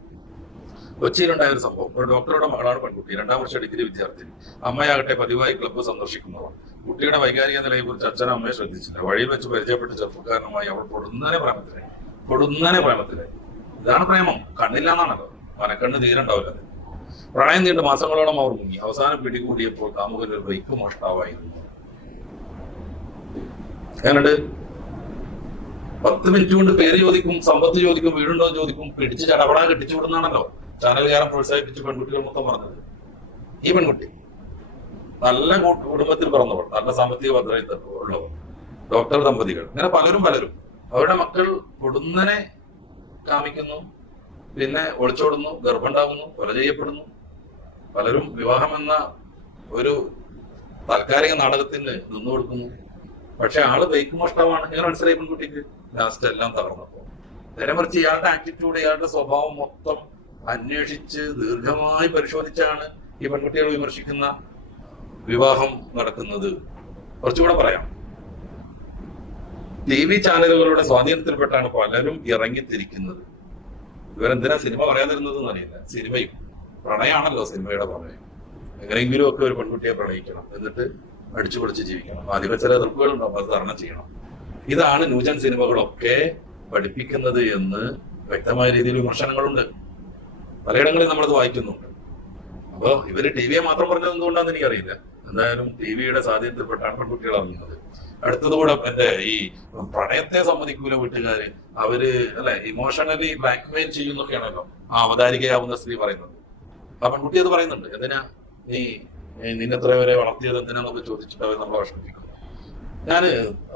കൊച്ചിയിലുണ്ടായ ഒരു സംഭവം. ഒരു ഡോക്ടറുടെ മകളാണ് പെൺകുട്ടി, 2ാം വർഷ ഡിഗ്രി വിദ്യാർത്ഥിനി. അമ്മയാകട്ടെ പതിവായി ക്ലബ്ബ് സന്ദർശിക്കുന്നവർ. കുട്ടിയുടെ വൈകാരിക നിലയെക്കുറിച്ച് അച്ഛനും അമ്മയെ ശ്രദ്ധിച്ചില്ല. വഴിയിൽ വെച്ച് പരിചയപ്പെട്ട ചെറുപ്പക്കാരനുമായി അവൾ പൊടുന്നനെ പ്രേമത്തിലായി. ഇതാണ് പ്രേമം. കണ്ണില്ല എന്നാണല്ലോ, മനക്കണ്ണ് തീരണ്ടാവില്ല. പ്രണയം നീണ്ട മാസങ്ങളോളം അവർ മുങ്ങി. അവസാനം പിടികൂടിയപ്പോൾ കാമുകൻ ഒരു ബൈക്ക് മോഷ്ടാവായിരുന്നു. എന്നിട്ട് 10 മിനിറ്റ് കൊണ്ട് പേര് ചോദിക്കും, സമ്പത്ത് ചോദിക്കും, വീടുണ്ടോ ചോദിക്കും, പിടിച്ച് ചടപടാ കെട്ടിച്ചു വിടുന്നാണല്ലോ ചാനലുകാരൻ പ്രോത്സാഹിപ്പിച്ച് പെൺകുട്ടികൾ മൊത്തം പറഞ്ഞത്. ഈ പെൺകുട്ടി നല്ല കുടുംബത്തിൽ പിറന്നവർ, നല്ല സാമ്പത്തിക ഭദ്രത ഉള്ളവർ, ഡോക്ടർ ദമ്പതികൾ, ഇങ്ങനെ പലരും അവരുടെ മക്കൾ പൊടുന്നനെ കാമിക്കുന്നു, പിന്നെ ഒളിച്ചോടുന്നു, ഗർഭമുണ്ടാകുന്നു, കൊല ചെയ്യപ്പെടുന്നു. പലരും വിവാഹം എന്ന ഒരു താൽക്കാലിക നാടകത്തിന് നിന്നു കൊടുക്കുന്നു. പക്ഷെ ആള് ബൈക്ക് മോഷ്ടാവാണ്. എങ്ങനെ മനസ്സിലായി പെൺകുട്ടിക്ക്? ലാസ്റ്റ് എല്ലാം തകർന്നപ്പോ. നേരെ മറിച്ച് ഇയാളുടെ ആറ്റിറ്റ്യൂഡ്, ഇയാളുടെ സ്വഭാവം മൊത്തം അന്വേഷിച്ച് ദീർഘമായി പരിശോധിച്ചാണ് ഈ പെൺകുട്ടികൾ വിമർശിക്കുന്ന വിവാഹം നടക്കുന്നത്. കുറച്ചുകൂടെ പറയാം. TV ചാനലുകളുടെ സ്വാധീനത്തിൽപ്പെട്ടാണ് പലരും ഇറങ്ങിത്തിരിക്കുന്നത്. ഇവരെന്തിനാ സിനിമ പറയാതിരുന്നത് എന്നറിയില്ല. സിനിമയും പ്രണയമാണല്ലോ സിനിമയുടെ പ്രണയം. എങ്ങനെയെങ്കിലും ഒക്കെ ഒരു പെൺകുട്ടിയെ പ്രണയിക്കണം, എന്നിട്ട് അടിച്ചു പൊളിച്ച് ജീവിക്കണം. ആദ്യമേ ചില എതിർപ്പുകളുണ്ടാവും, അത് തരണം ചെയ്യണം. ഇതാണ് ന്യൂജൻ സിനിമകളൊക്കെ പഠിപ്പിക്കുന്നത് എന്ന് വ്യക്തമായ രീതിയിൽ വിമർശനങ്ങളുണ്ട്. പലയിടങ്ങളിൽ നമ്മളത് വായിക്കുന്നുണ്ട്. അപ്പോ ഇവര് TVയെ മാത്രം പറഞ്ഞത് എന്തുകൊണ്ടാന്ന് എനിക്കറിയില്ല. എന്തായാലും TVയുടെ സ്വാധീനത്തിൽപ്പെട്ടാണ് പെൺകുട്ടികൾ അറിയുന്നത്. അടുത്തതുകൂടെ എന്റെ ഈ പ്രണയത്തെ സമ്മതിക്കൂല വീട്ടുകാര്, അവര് അല്ലെ ഇമോഷണലി ബ്ലാക്ക്മെയിൽ ചെയ്യുന്നൊക്കെയാണല്ലോ ആ അവതാരികയാവുന്ന സ്ത്രീ പറയുന്നത്. ആ പെൺകുട്ടി അത് പറയുന്നുണ്ട്. എന്തിനാ നിന്നെത്ര വരെ വളർത്തിയത് എന്തിനാന്നൊക്കെ ചോദിച്ചിട്ട് അവർ നമ്മളെ വിഷമിപ്പിക്കുന്നു. ഞാൻ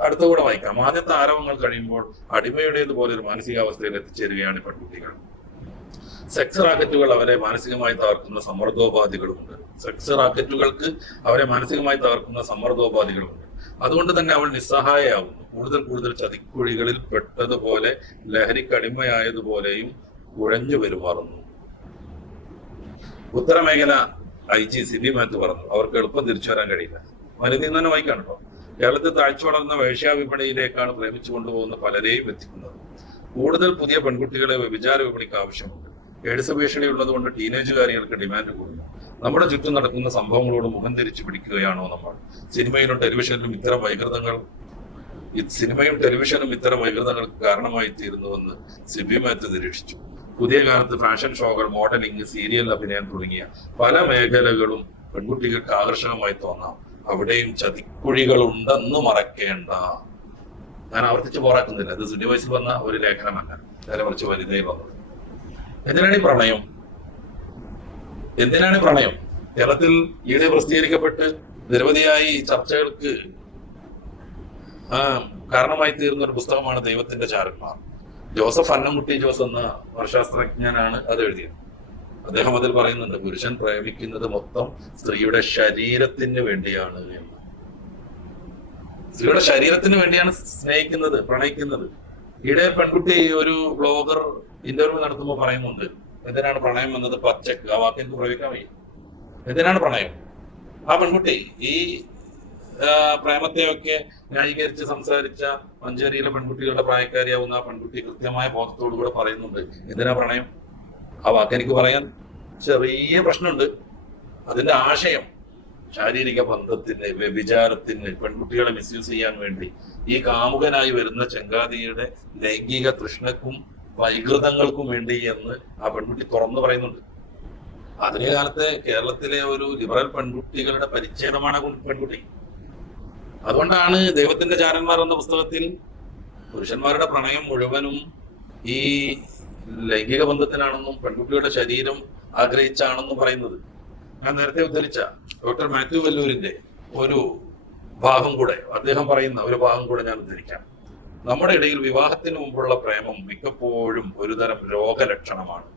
അടുത്തുകൂടെ വായിക്കാം. ആദ്യത്തെ ആരവങ്ങൾ കഴിയുമ്പോൾ അടിമയുടേതുപോലെ ഒരു മാനസികാവസ്ഥയിൽ എത്തിച്ചേരുകയാണ് പെൺകുട്ടികൾ. സെക്സ് റാക്കറ്റുകൾ അവരെ മാനസികമായി തകർക്കുന്ന സമ്മർദ്ദോപാധികളുമുണ്ട്. സെക്സ് റാക്കറ്റുകൾക്ക് അവരെ മാനസികമായി തകർക്കുന്ന സമ്മർദ്ദോപാധികളുമുണ്ട്. അതുകൊണ്ട് തന്നെ അവൾ നിസ്സഹായയാവുന്നു. കൂടുതൽ ചതിക്കുഴികളിൽ പെട്ടതുപോലെ, ലഹരിക്കടിമയായതുപോലെയും കുഴഞ്ഞു പെരുമാറുന്നു. ഉത്തരമേഖല IG സിബി മാത്യു പറഞ്ഞു, അവർക്ക് എളുപ്പം തിരിച്ചു വരാൻ കഴിയില്ല. വനിതയിൽ തന്നെ വായിക്കാണല്ലോ. കേരളത്തിൽ താഴ്ച വളർന്ന വേശ്യാ വിപണിയിലേക്കാണ് പ്രേമിച്ചു കൊണ്ടുപോകുന്ന പലരെയും എത്തിക്കുന്നത്. കൂടുതൽ പുതിയ പെൺകുട്ടികളെ വ്യഭിചാര വിപണിക്ക് ആവശ്യമുണ്ട്. എയ്ഡ്സ് ഭീഷണി ഉള്ളതുകൊണ്ട് ടീനേജുകാരികൾക്ക് ഡിമാൻഡ് കൂടുന്നു. നമ്മുടെ ചുറ്റും നടക്കുന്ന സംഭവങ്ങളോട് മുഖം തിരിച്ചു പിടിക്കുകയാണോ നമ്മൾ? സിനിമയും ടെലിവിഷനും ഇത്തരം വൈകൃതങ്ങൾക്ക് കാരണമായി തീരുന്നുവെന്ന് സിബി മാത്യു നിരീക്ഷിച്ചു. പുതിയ കാലത്ത് ഫാഷൻ ഷോകൾ, മോഡലിംഗ്, സീരിയൽ അഭിനയം തുടങ്ങിയ പല മേഖലകളും പെൺകുട്ടികൾക്ക് ആകർഷകമായി തോന്നാം. അവിടെയും ചതിക്കുഴികൾ ഉണ്ടെന്ന് മറക്കേണ്ട. ഞാൻ ആവർത്തിച്ച് പോറാക്കുന്നില്ല. ഇത് സുനി വയസ്സിൽ വന്ന ഒരു ലേഖനമല്ല, നേരെ മറിച്ച് വനിതയിൽ വന്നത്. എന്തിനാണ് പ്രണയം? കേരളത്തിൽ ഈയിടെ പ്രസിദ്ധീകരിക്കപ്പെട്ട് നിരവധിയായി ചർച്ചകൾക്ക് കാരണമായി തീർന്ന ഒരു പുസ്തകമാണ് ദൈവത്തിന്റെ ചാരന്മാർ. ജോസഫ് അന്നംകുട്ടി ജോസ് എന്ന മനഃശാസ്ത്രജ്ഞനാണ് അത് എഴുതിയത്. അദ്ദേഹം അതിൽ പറയുന്നുണ്ട്, പുരുഷൻ പ്രേമിക്കുന്നത് മൊത്തം സ്ത്രീയുടെ ശരീരത്തിന് വേണ്ടിയാണ് എന്ന്. സ്ത്രീയുടെ ശരീരത്തിന് വേണ്ടിയാണ് സ്നേഹിക്കുന്നത്, പ്രണയിക്കുന്നത്. ഈയിടെ പെൺകുട്ടി ഒരു ബ്ലോഗർ ഇന്റർവ്യൂ നടത്തുമ്പോൾ പറയുന്നുണ്ട്, എന്തിനാണ് പ്രണയം എന്നത് പച്ചക്ക്, ആ വാക്ക് എനിക്ക് പ്രയോഗിക്കാൻ വയ്യ. എന്തിനാണ് പ്രണയം? ആ പെൺകുട്ടി ഈ പ്രേമത്തെയൊക്കെ ന്യായീകരിച്ച് സംസാരിച്ച മഞ്ചേരിയിലെ പെൺകുട്ടികളുടെ പ്രായക്കാരിയാവുന്ന ആ പെൺകുട്ടി കൃത്യമായ ബോധത്തോടുകൂടെ പറയുന്നുണ്ട്, എന്തിനാ പ്രണയം? ആ വാക്ക് എനിക്ക് പറയാൻ ചെറിയ പ്രശ്നമുണ്ട്. അതിന്റെ ആശയം ശാരീരിക ബന്ധത്തിന്, വ്യഭിചാരത്തിന്, പെൺകുട്ടികളെ മിസ്യൂസ് ചെയ്യാൻ വേണ്ടി ഈ കാമുകനായി വരുന്ന ചങ്കാതിയുടെ ലൈംഗിക തൃഷ്ണക്കും വൈകൃതങ്ങൾക്കും വേണ്ടി എന്ന് ആ പെൺകുട്ടി തുറന്നു പറയുന്നുണ്ട്. ആധുനിക കാലത്തെ കേരളത്തിലെ ഒരു ലിബറൽ പെൺകുട്ടികളുടെ പരിച്ഛേദമാണ് പെൺകുട്ടി. അതുകൊണ്ടാണ് ദൈവത്തിന്റെ ചാരന്മാർ എന്ന പുസ്തകത്തിൽ പുരുഷന്മാരുടെ പ്രണയം മുഴുവനും ഈ ലൈംഗിക ബന്ധത്തിനാണെന്നും പെൺകുട്ടിയുടെ ശരീരം ആഗ്രഹിച്ചാണെന്നും പറയുന്നത്. ഞാൻ നേരത്തെ ഉദ്ധരിച്ച ഡോക്ടർ മാത്യു വല്ലൂരിന്റെ ഒരു ഭാഗം കൂടെ, അദ്ദേഹം പറയുന്ന ഒരു ഭാഗം കൂടെ ഞാൻ ഉദ്ധരിക്കാം. നമ്മുടെ ഇടയിൽ വിവാഹത്തിന് മുമ്പുള്ള പ്രേമം മിക്കപ്പോഴും ഒരുതരം രോഗലക്ഷണമാണ്.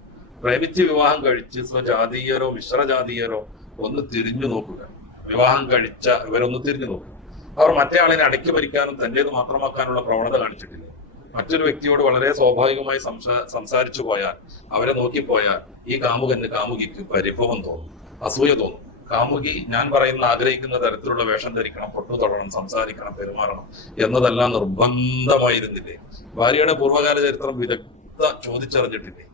പ്രേമിച്ച് വിവാഹം കഴിച്ച് സ്വജാതീയരോ മിശ്രജാതീയരോ ഒന്ന് തിരിഞ്ഞു നോക്കുക. വിവാഹം കഴിച്ച ഇവരൊന്ന് തിരിഞ്ഞു നോക്കുക. അവർ മറ്റേ ആളിനെ അടക്കി ഭരിക്കാനും തന്റേത് മാത്രമാക്കാനുള്ള പ്രവണത കാണിച്ചിട്ടില്ല. മറ്റൊരു വ്യക്തിയോട് വളരെ സ്വാഭാവികമായി സംസാരിച്ചു പോയാൽ, അവരെ നോക്കിപ്പോയാൽ ഈ കാമുകിക്ക് പരിഭവം തോന്നും, അസൂയ തോന്നും. കാമുകി ഞാൻ പറയുന്ന ആഗ്രഹിക്കുന്ന തരത്തിലുള്ള വേഷം ധരിക്കണം, പൊട്ടു തൊടണം, സംസാരിക്കണം, പെരുമാറണം എന്നതെല്ലാം നിർബന്ധമായിരുന്നില്ലേ? ഭാര്യയുടെ പൂർവ്വകാല ചരിത്രം വിദഗ്ധ ചോദിച്ചറിഞ്ഞിട്ടില്ലേ?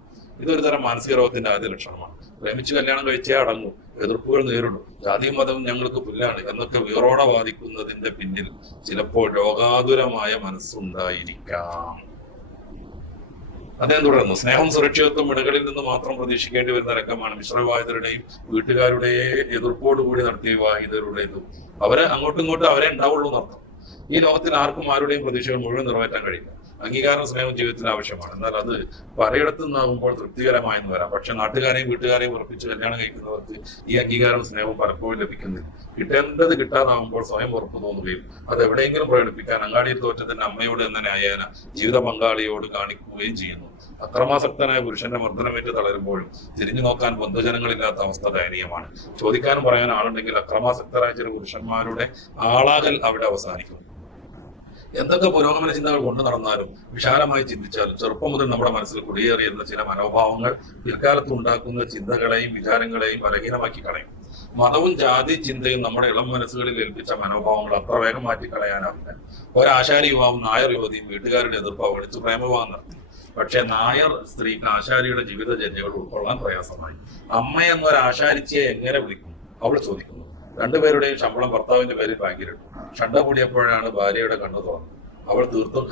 ഇതൊരു തരം മാനസിക രോഗത്തിന്റെ ആദ്യ ലക്ഷണമാണ്. പ്രേമിച്ച് കല്യാണം കഴിച്ചേ അടങ്ങൂ, എതിർപ്പുകൾ നേരിടും, ജാതിയും മതവും ഞങ്ങൾക്ക് പുല്ലാണ് എന്നൊക്കെ വീറോടെ വാദിക്കുന്നതിന്റെ പിന്നിൽ ചിലപ്പോൾ രോഗാതുരമായ മനസ്സുണ്ടായിരിക്കാം. അദ്ദേഹം തുടർന്നു, സ്നേഹം സുരക്ഷിതത്വം ഇടകളിൽ നിന്ന് മാത്രം പ്രതീക്ഷിക്കേണ്ടി വരുന്ന രംഗമാണ് മിശ്രവിവാഹിതരുടെയും വീട്ടുകാരുടെയും എതിർപ്പോടുകൂടി നടത്തിയ വിവാഹിതരുടേതും. അവരെ അങ്ങോട്ടും ഇങ്ങോട്ടും അവരെ ഉണ്ടാവുള്ളൂ എന്നർത്ഥം. ഈ ലോകത്തിൽ ആർക്കും ആരുടെയും പ്രതീക്ഷകൾ മുഴുവൻ നിറവേറ്റാൻ കഴിയില്ല. അംഗീകാരം സ്നേഹം ജീവിതത്തിന് ആവശ്യമാണ്. എന്നാൽ അത് പലയിടത്തു നിന്നാകുമ്പോൾ തൃപ്തികരമായെന്ന് വരാം. പക്ഷെ നാട്ടുകാരെയും വീട്ടുകാരെയും ഉറപ്പിച്ച് കല്യാണം കഴിക്കുന്നവർക്ക് ഈ അംഗീകാരം സ്നേഹവും പലപ്പോഴും ലഭിക്കുന്നില്ല. കിട്ടേണ്ടത് കിട്ടാതാവുമ്പോൾ സ്വയം ഉറപ്പ് തോന്നുകയും അത് എവിടെയെങ്കിലും പ്രകടിപ്പിക്കാൻ അങ്ങാടിയിൽ തോറ്റത്തിന്റെ അമ്മയോട് എന്ന ന്യായേന ജീവിത പങ്കാളിയോട് കാണിക്കുകയും ചെയ്യുന്നു. അക്രമാസക്തനായ പുരുഷന്റെ മർദ്ദനമേറ്റ് തളരുമ്പോഴും തിരിഞ്ഞു നോക്കാൻ ബന്ധുജനങ്ങളില്ലാത്ത അവസ്ഥ ദയനീയമാണ്. ചോദിക്കാനും പറയാൻ ആളുണ്ടെങ്കിൽ അക്രമാസക്തരായ ചില പുരുഷന്മാരുടെ ആളാകൽ അവിടെ അവസാനിക്കുന്നു. എന്തൊക്കെ പുരോഗമന ചിന്തകൾ കൊണ്ടു നടന്നാലും വിശാലമായി ചിന്തിച്ചാലും ചെറുപ്പം മുതൽ നമ്മുടെ മനസ്സിൽ കുടിയേറിയിരുന്ന ചില മനോഭാവങ്ങൾ പിൽക്കാലത്ത് ഉണ്ടാക്കുന്ന ചിന്തകളെയും വിചാരങ്ങളെയും ബലഹീനമാക്കി കളയും. മതവും ജാതി ചിന്തയും നമ്മുടെ ഇളം മനസ്സുകളിൽ ഏൽപ്പിച്ച മനോഭാവങ്ങൾ അത്ര വേഗം മാറ്റിക്കളയാനാവില്ല. ഒരാശാരി യുവാവും നായർ യുവതിയും വീട്ടുകാരുടെ എതിർപ്പ് അവഗണിച്ച് പ്രേമവിവാഹം നടത്തി. പക്ഷെ നായർ സ്ത്രീക്ക് ആശാരിയുടെ ജീവിതചര്യകൾ ഉൾക്കൊള്ളാൻ പ്രയാസമായി. അമ്മ എന്നൊരാശാരിച്ചിയെ എങ്ങനെ വിളിക്കും? അവൾ ചോദിക്കുന്നു. രണ്ടുപേരുടെയും ശമ്പളം ഭർത്താവിന്റെ പേരിൽ ബാങ്കിലിട്ടു. ഷണ്ട കൂടിയപ്പോഴാണ് ഭാര്യയുടെ കണ്ണു തുറന്നത്. അവൾ തീർത്തും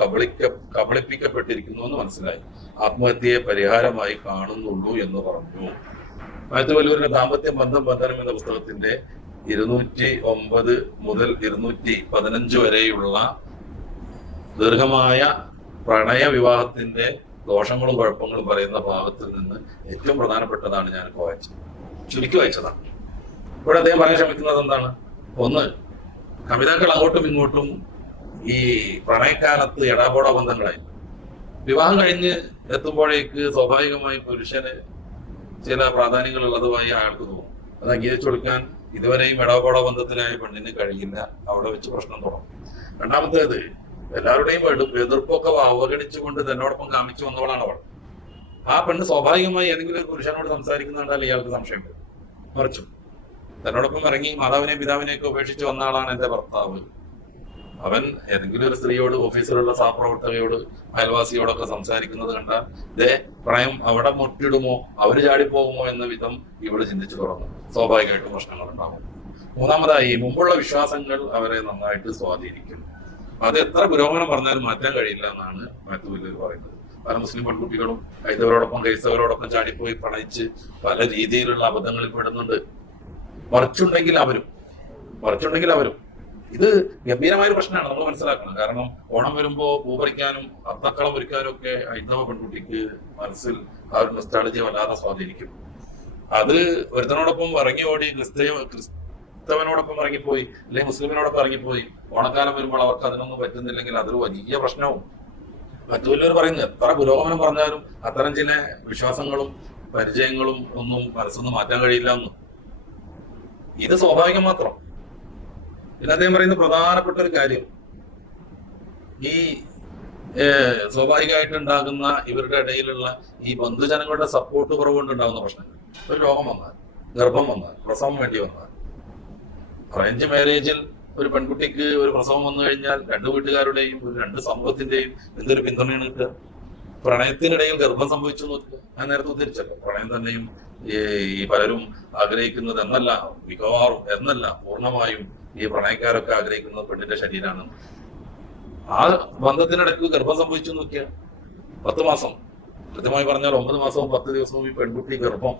കബളിപ്പിക്കപ്പെട്ടിരിക്കുന്നു എന്ന് മനസ്സിലായി. ആത്മഹത്യയെ പരിഹാരമായി കാണുന്നുള്ളൂ എന്ന് പറഞ്ഞു. മാത്യു വല്ലൂരിന്റെ ദാമ്പത്യം ബന്ധനം എന്ന പുസ്തകത്തിന്റെ 209 മുതൽ 215 വരെയുള്ള ദീർഘമായ പ്രണയ വിവാഹത്തിന്റെ ദോഷങ്ങളും കുഴപ്പങ്ങളും പറയുന്ന ഭാഗത്തിൽ നിന്ന് ഏറ്റവും പ്രധാനപ്പെട്ടതാണ് ഞാനിപ്പോൾ വായിച്ചത്. ചുരുക്കി വായിച്ചതാണ്. ഇവിടെ അദ്ദേഹം പറയാൻ ശ്രമിക്കുന്നത് എന്താണ്? ഒന്ന്, കവിതാക്കൾ അങ്ങോട്ടും ഇങ്ങോട്ടും ഈ പ്രണയക്കാലത്ത് എടാപോട ബന്ധങ്ങളായി. വിവാഹം കഴിഞ്ഞ് എത്തുമ്പോഴേക്ക് സ്വാഭാവികമായി പുരുഷന് ചില പ്രാധാന്യങ്ങൾ ഉള്ളതുമായി അയാൾക്ക് തോന്നും. അത് അംഗീകരിച്ചു കൊടുക്കാൻ ഇതുവരെയും എടാപോട ബന്ധത്തിലായ പെണ്ണിന് കഴിയില്ല. അവിടെ വെച്ച് പ്രശ്നം തുടങ്ങും. രണ്ടാമത്തേത്, എല്ലാവരുടെയും എതിർപ്പൊക്കെ അവഗണിച്ചുകൊണ്ട് തന്നോടൊപ്പം കാമിച്ചു വന്നവളാണ് അവൾ. ആ പെണ്ണ് സ്വാഭാവികമായി ഏതെങ്കിലും ഒരു പുരുഷനോട് സംസാരിക്കുന്നുണ്ടാൽ ഇയാൾക്ക് സംശയം വരും. മറിച്ചും തന്നോടൊപ്പം ഇറങ്ങി മാതാവിനെയും പിതാവിനെയൊക്കെ ഉപേക്ഷിച്ച് വന്ന ആളാണ് എന്റെ ഭർത്താവ്. അവൻ ഏതെങ്കിലും ഒരു സ്ത്രീയോട്, ഓഫീസിലുള്ള സഹപ്രവർത്തകയോട്, അയൽവാസിയോടൊക്കെ സംസാരിക്കുന്നത് കണ്ടാൽ പ്രണയം അവിടെ മുട്ടിടുമോ, അവര് ചാടിപ്പോകുമോ എന്ന വിധം ഇവിടെ ചിന്തിച്ചു തുടങ്ങും. സ്വാഭാവികമായിട്ടും പ്രശ്നങ്ങൾ ഉണ്ടാകും. മൂന്നാമതായി, മുമ്പുള്ള വിശ്വാസങ്ങൾ അവരെ നന്നായിട്ട് സ്വാധീനിക്കുന്നു. അത് എത്ര പുരോഗമനം പറഞ്ഞാലും മാറ്റാൻ കഴിയില്ല എന്നാണ് മാത്യു വല്ലൂർ പറയുന്നത്. പല മുസ്ലിം പെൺകുട്ടികളും ഹൈന്ദവരോടൊപ്പം ക്രൈസ്തവരോടൊപ്പം ചാടിപ്പോയി പ്രണയിച്ച് പല രീതിയിലുള്ള അബദ്ധങ്ങളിൽ പെടുന്നുണ്ട്. മറിച്ചുണ്ടെങ്കിൽ അവരും ഇത് ഗംഭീരമായൊരു പ്രശ്നമാണ്. നമ്മൾ മനസ്സിലാക്കണം. കാരണം ഓണം വരുമ്പോ പൂപറിക്കാനും അത്തക്കളം ഒരുക്കാനും ഒക്കെ ഹൈന്ദവ പെൺകുട്ടിക്ക് മനസ്സിൽ ആ ഒരു നൊസ്റ്റാൾജിയ വല്ലാതെ സ്വാധീനിക്കും. അത് ഒരുത്തനോടൊപ്പം ഇറങ്ങി ഓടി ക്രിസ്തവനോടൊപ്പം ഇറങ്ങിപ്പോയി, അല്ലെങ്കിൽ മുസ്ലിമിനോടൊപ്പം ഇറങ്ങിപ്പോയി ഓണക്കാലം വരുമ്പോൾ അവർക്ക് അതിനൊന്നും പറ്റുന്നില്ലെങ്കിൽ അതൊരു വലിയ പ്രശ്നവും. മറ്റു വല്ലവർ പറയുന്നത് എത്ര പുരോഗമനം പറഞ്ഞാലും അത്തരം ചില വിശ്വാസങ്ങളും പരിചയങ്ങളും ഒന്നും മനസ്സൊന്നും മാറ്റാൻ കഴിയില്ല എന്ന്. ഇത് സ്വാഭാവികം മാത്രം. പിന്നെ അദ്ദേഹം പറയുന്ന പ്രധാനപ്പെട്ട ഒരു കാര്യം, ഈ സ്വാഭാവികമായിട്ട് ഉണ്ടാകുന്ന ഇവരുടെ ഇടയിലുള്ള ഈ ബന്ധുജനങ്ങളുടെ സപ്പോർട്ട് കുറവുകൊണ്ടുണ്ടാകുന്ന പ്രശ്നങ്ങൾ. ഒരു രോഗം വന്നാൽ, ഗർഭം വന്നാൽ, പ്രസവം വേണ്ടി വന്നാൽ, അറേഞ്ച് മാരേജിൽ ഒരു പെൺകുട്ടിക്ക് ഒരു പ്രസവം വന്നു കഴിഞ്ഞാൽ രണ്ട് വീട്ടുകാരുടെയും രണ്ട് സമൂഹത്തിന്റെയും എന്തൊരു പിന്തുണയാണ് കിട്ടുക. പ്രണയത്തിനിടയിൽ ഗർഭം സംഭവിച്ചു നോക്കുക. ഞാൻ നേരത്തെ ഉദ്ധരിച്ചല്ലോ, പ്രണയം തന്നെയും ഈ പലരും ആഗ്രഹിക്കുന്നത് എന്നല്ല, മിക്കവാറും എന്നല്ല പൂർണ്ണമായും ഈ പ്രണയക്കാരൊക്കെ ആഗ്രഹിക്കുന്നത് പെണ്ണിന്റെ ശരീരമാണ്. ആ ബന്ധത്തിനിടയ്ക്ക് ഗർഭം സംഭവിച്ചു നോക്കിയ 10 മാസം കൃത്യമായി പറഞ്ഞാൽ 9 മാസവും 10 ദിവസവും ഈ പെൺകുട്ടി ഗർഭം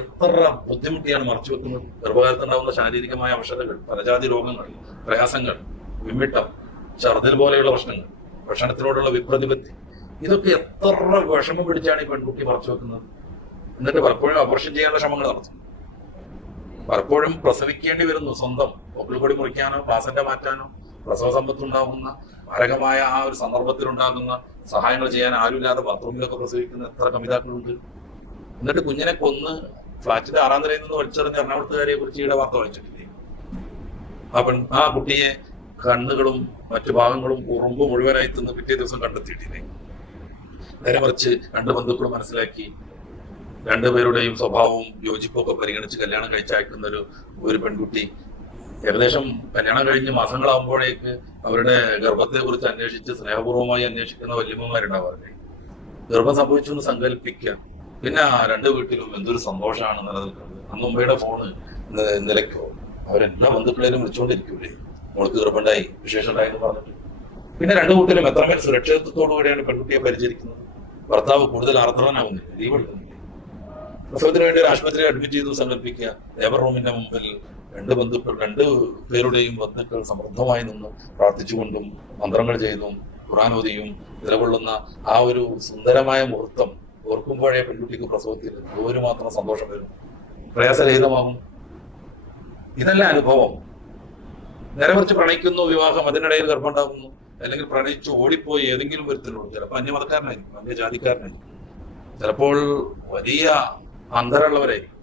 എത്ര ബുദ്ധിമുട്ടിയാണ് മറച്ചു വെക്കുന്നത്. ഗർഭകാലത്തുണ്ടാവുന്ന ശാരീരികമായ അവശതകൾ, പലജാതി രോഗങ്ങൾ, പ്രയാസങ്ങൾ, വിമ്മിട്ടം, ഛർദിൽ പോലെയുള്ള പ്രശ്നങ്ങൾ, ഭക്ഷണത്തിനോടുള്ള വിപ്രതിപത്തി, ഇതൊക്കെ എത്ര വിഷമം പിടിച്ചാണ് ഈ പെൺകുട്ടി മറച്ചു വെക്കുന്നത്. എന്നിട്ട് പലപ്പോഴും അബോർഷൻ ചെയ്യാനുള്ള ശ്രമങ്ങൾ നടത്തും. പലപ്പോഴും പ്രസവിക്കേണ്ടി വരുന്നു. സ്വന്തം പൊക്കിൾക്കൊടി മുറിക്കാനോ പ്ലാസന്റ മാറ്റാനോ പ്രസവ സമ്പത്തുണ്ടാകുന്ന മാരകമായ ആ ഒരു സന്ദർഭത്തിലുണ്ടാകുന്ന സഹായങ്ങൾ ചെയ്യാൻ ആരുമില്ലാതെ ബാത്റൂമിലൊക്കെ പ്രസവിക്കുന്ന എത്ര കമിതാക്കളുണ്ട്. എന്നിട്ട് കുഞ്ഞിനെ കൊന്ന് ഫ്ലാറ്റിന്റെ 6ാം നിലയിൽ നിന്ന് വലിച്ചെറിഞ്ഞ എറണാകുളത്തുകാരെ കുറിച്ച് ഈയിടെ വാർത്ത വായിച്ചിട്ടില്ലേ? ആ കുട്ടിയെ കണ്ണുകളും മറ്റു ഭാഗങ്ങളും ഉറുമ്പ് മുഴുവനായി തിന്ന് പിറ്റേ ദിവസം കണ്ടെത്തിയിട്ടില്ലേ? നേരെ മറിച്ച് 2 ബന്ധുക്കളും മനസ്സിലാക്കി രണ്ടുപേരുടെയും സ്വഭാവവും യോജിപ്പൊക്കെ പരിഗണിച്ച് കല്യാണം കഴിച്ചയക്കുന്ന ഒരു പെൺകുട്ടി ഏകദേശം കല്യാണം കഴിഞ്ഞ് മാസങ്ങളാകുമ്പോഴേക്ക് അവരുടെ ഗർഭത്തെ കുറിച്ച് അന്വേഷിച്ച് സ്നേഹപൂർവ്വമായി അന്വേഷിക്കുന്ന വല്യമ്മമാരുണ്ടാവാറില്ലേ? ഗർഭം സംഭവിച്ചു എന്ന് സങ്കല്പിക്കുക. പിന്നെ ആ 2 വീട്ടിലും എന്തൊരു സന്തോഷമാണ് നിലനിൽക്കുന്നത്. അന്ന് ഉമ്മയുടെ ഫോണ് നിലയ്ക്കോ അവരെല്ലാ ബന്ധുക്കളെയും വിളിച്ചുകൊണ്ടിരിക്കൂലേ, മോൾക്ക് ഗർഭമുണ്ടായി, വിശേഷമുണ്ടായി എന്ന് പറഞ്ഞിട്ട്. പിന്നെ 2 വീട്ടിലും എത്രമേൽ സുരക്ഷിതത്വത്തോടുകൂടിയാണ് പെൺകുട്ടിയെ പരിചരിക്കുന്നത്. ഭർത്താവ് കൂടുതൽ ആർദ്രവനാവുന്നില്ല, ലീവ് എടുക്കുന്നില്ല. പ്രസവത്തിന് വേണ്ടി ഒരു ആശുപത്രിയിൽ അഡ്മിറ്റ് ചെയ്തു സങ്കല്പിക്കുക. ലേബർ റൂമിന്റെ മുമ്പിൽ 2 പേരുടെയും ബന്ധുക്കൾ സമൃദ്ധമായി നിന്ന് പ്രാർത്ഥിച്ചുകൊണ്ടും മന്ത്രങ്ങൾ ചെയ്തും ഖുർആൻ നിലകൊള്ളുന്ന ആ ഒരു സുന്ദരമായ മുഹൂർത്തം ഓർക്കുമ്പോഴേ പെൺകുട്ടിക്ക് പ്രസവത്തിൽ ഒരു മാത്രം സന്തോഷം വരും, പ്രയാസരഹിതമാകും. ഇതല്ല അനുഭവം. നേരെ മറിച്ച് പ്രണയിക്കുന്നു, വിവാഹം, അതിനിടയിൽ ഗർഭമുണ്ടാകുന്നു, അല്ലെങ്കിൽ പ്രണയിച്ചു ഓടിപ്പോയി ഏതെങ്കിലും ഒരുത്തിനുള്ളൂ. ചിലപ്പോൾ അന്യമതക്കാരനായിരിക്കും, അന്യജാതിക്കാരനായിരിക്കും, ചിലപ്പോൾ വലിയ അന്തരമുള്ളവരായിരിക്കും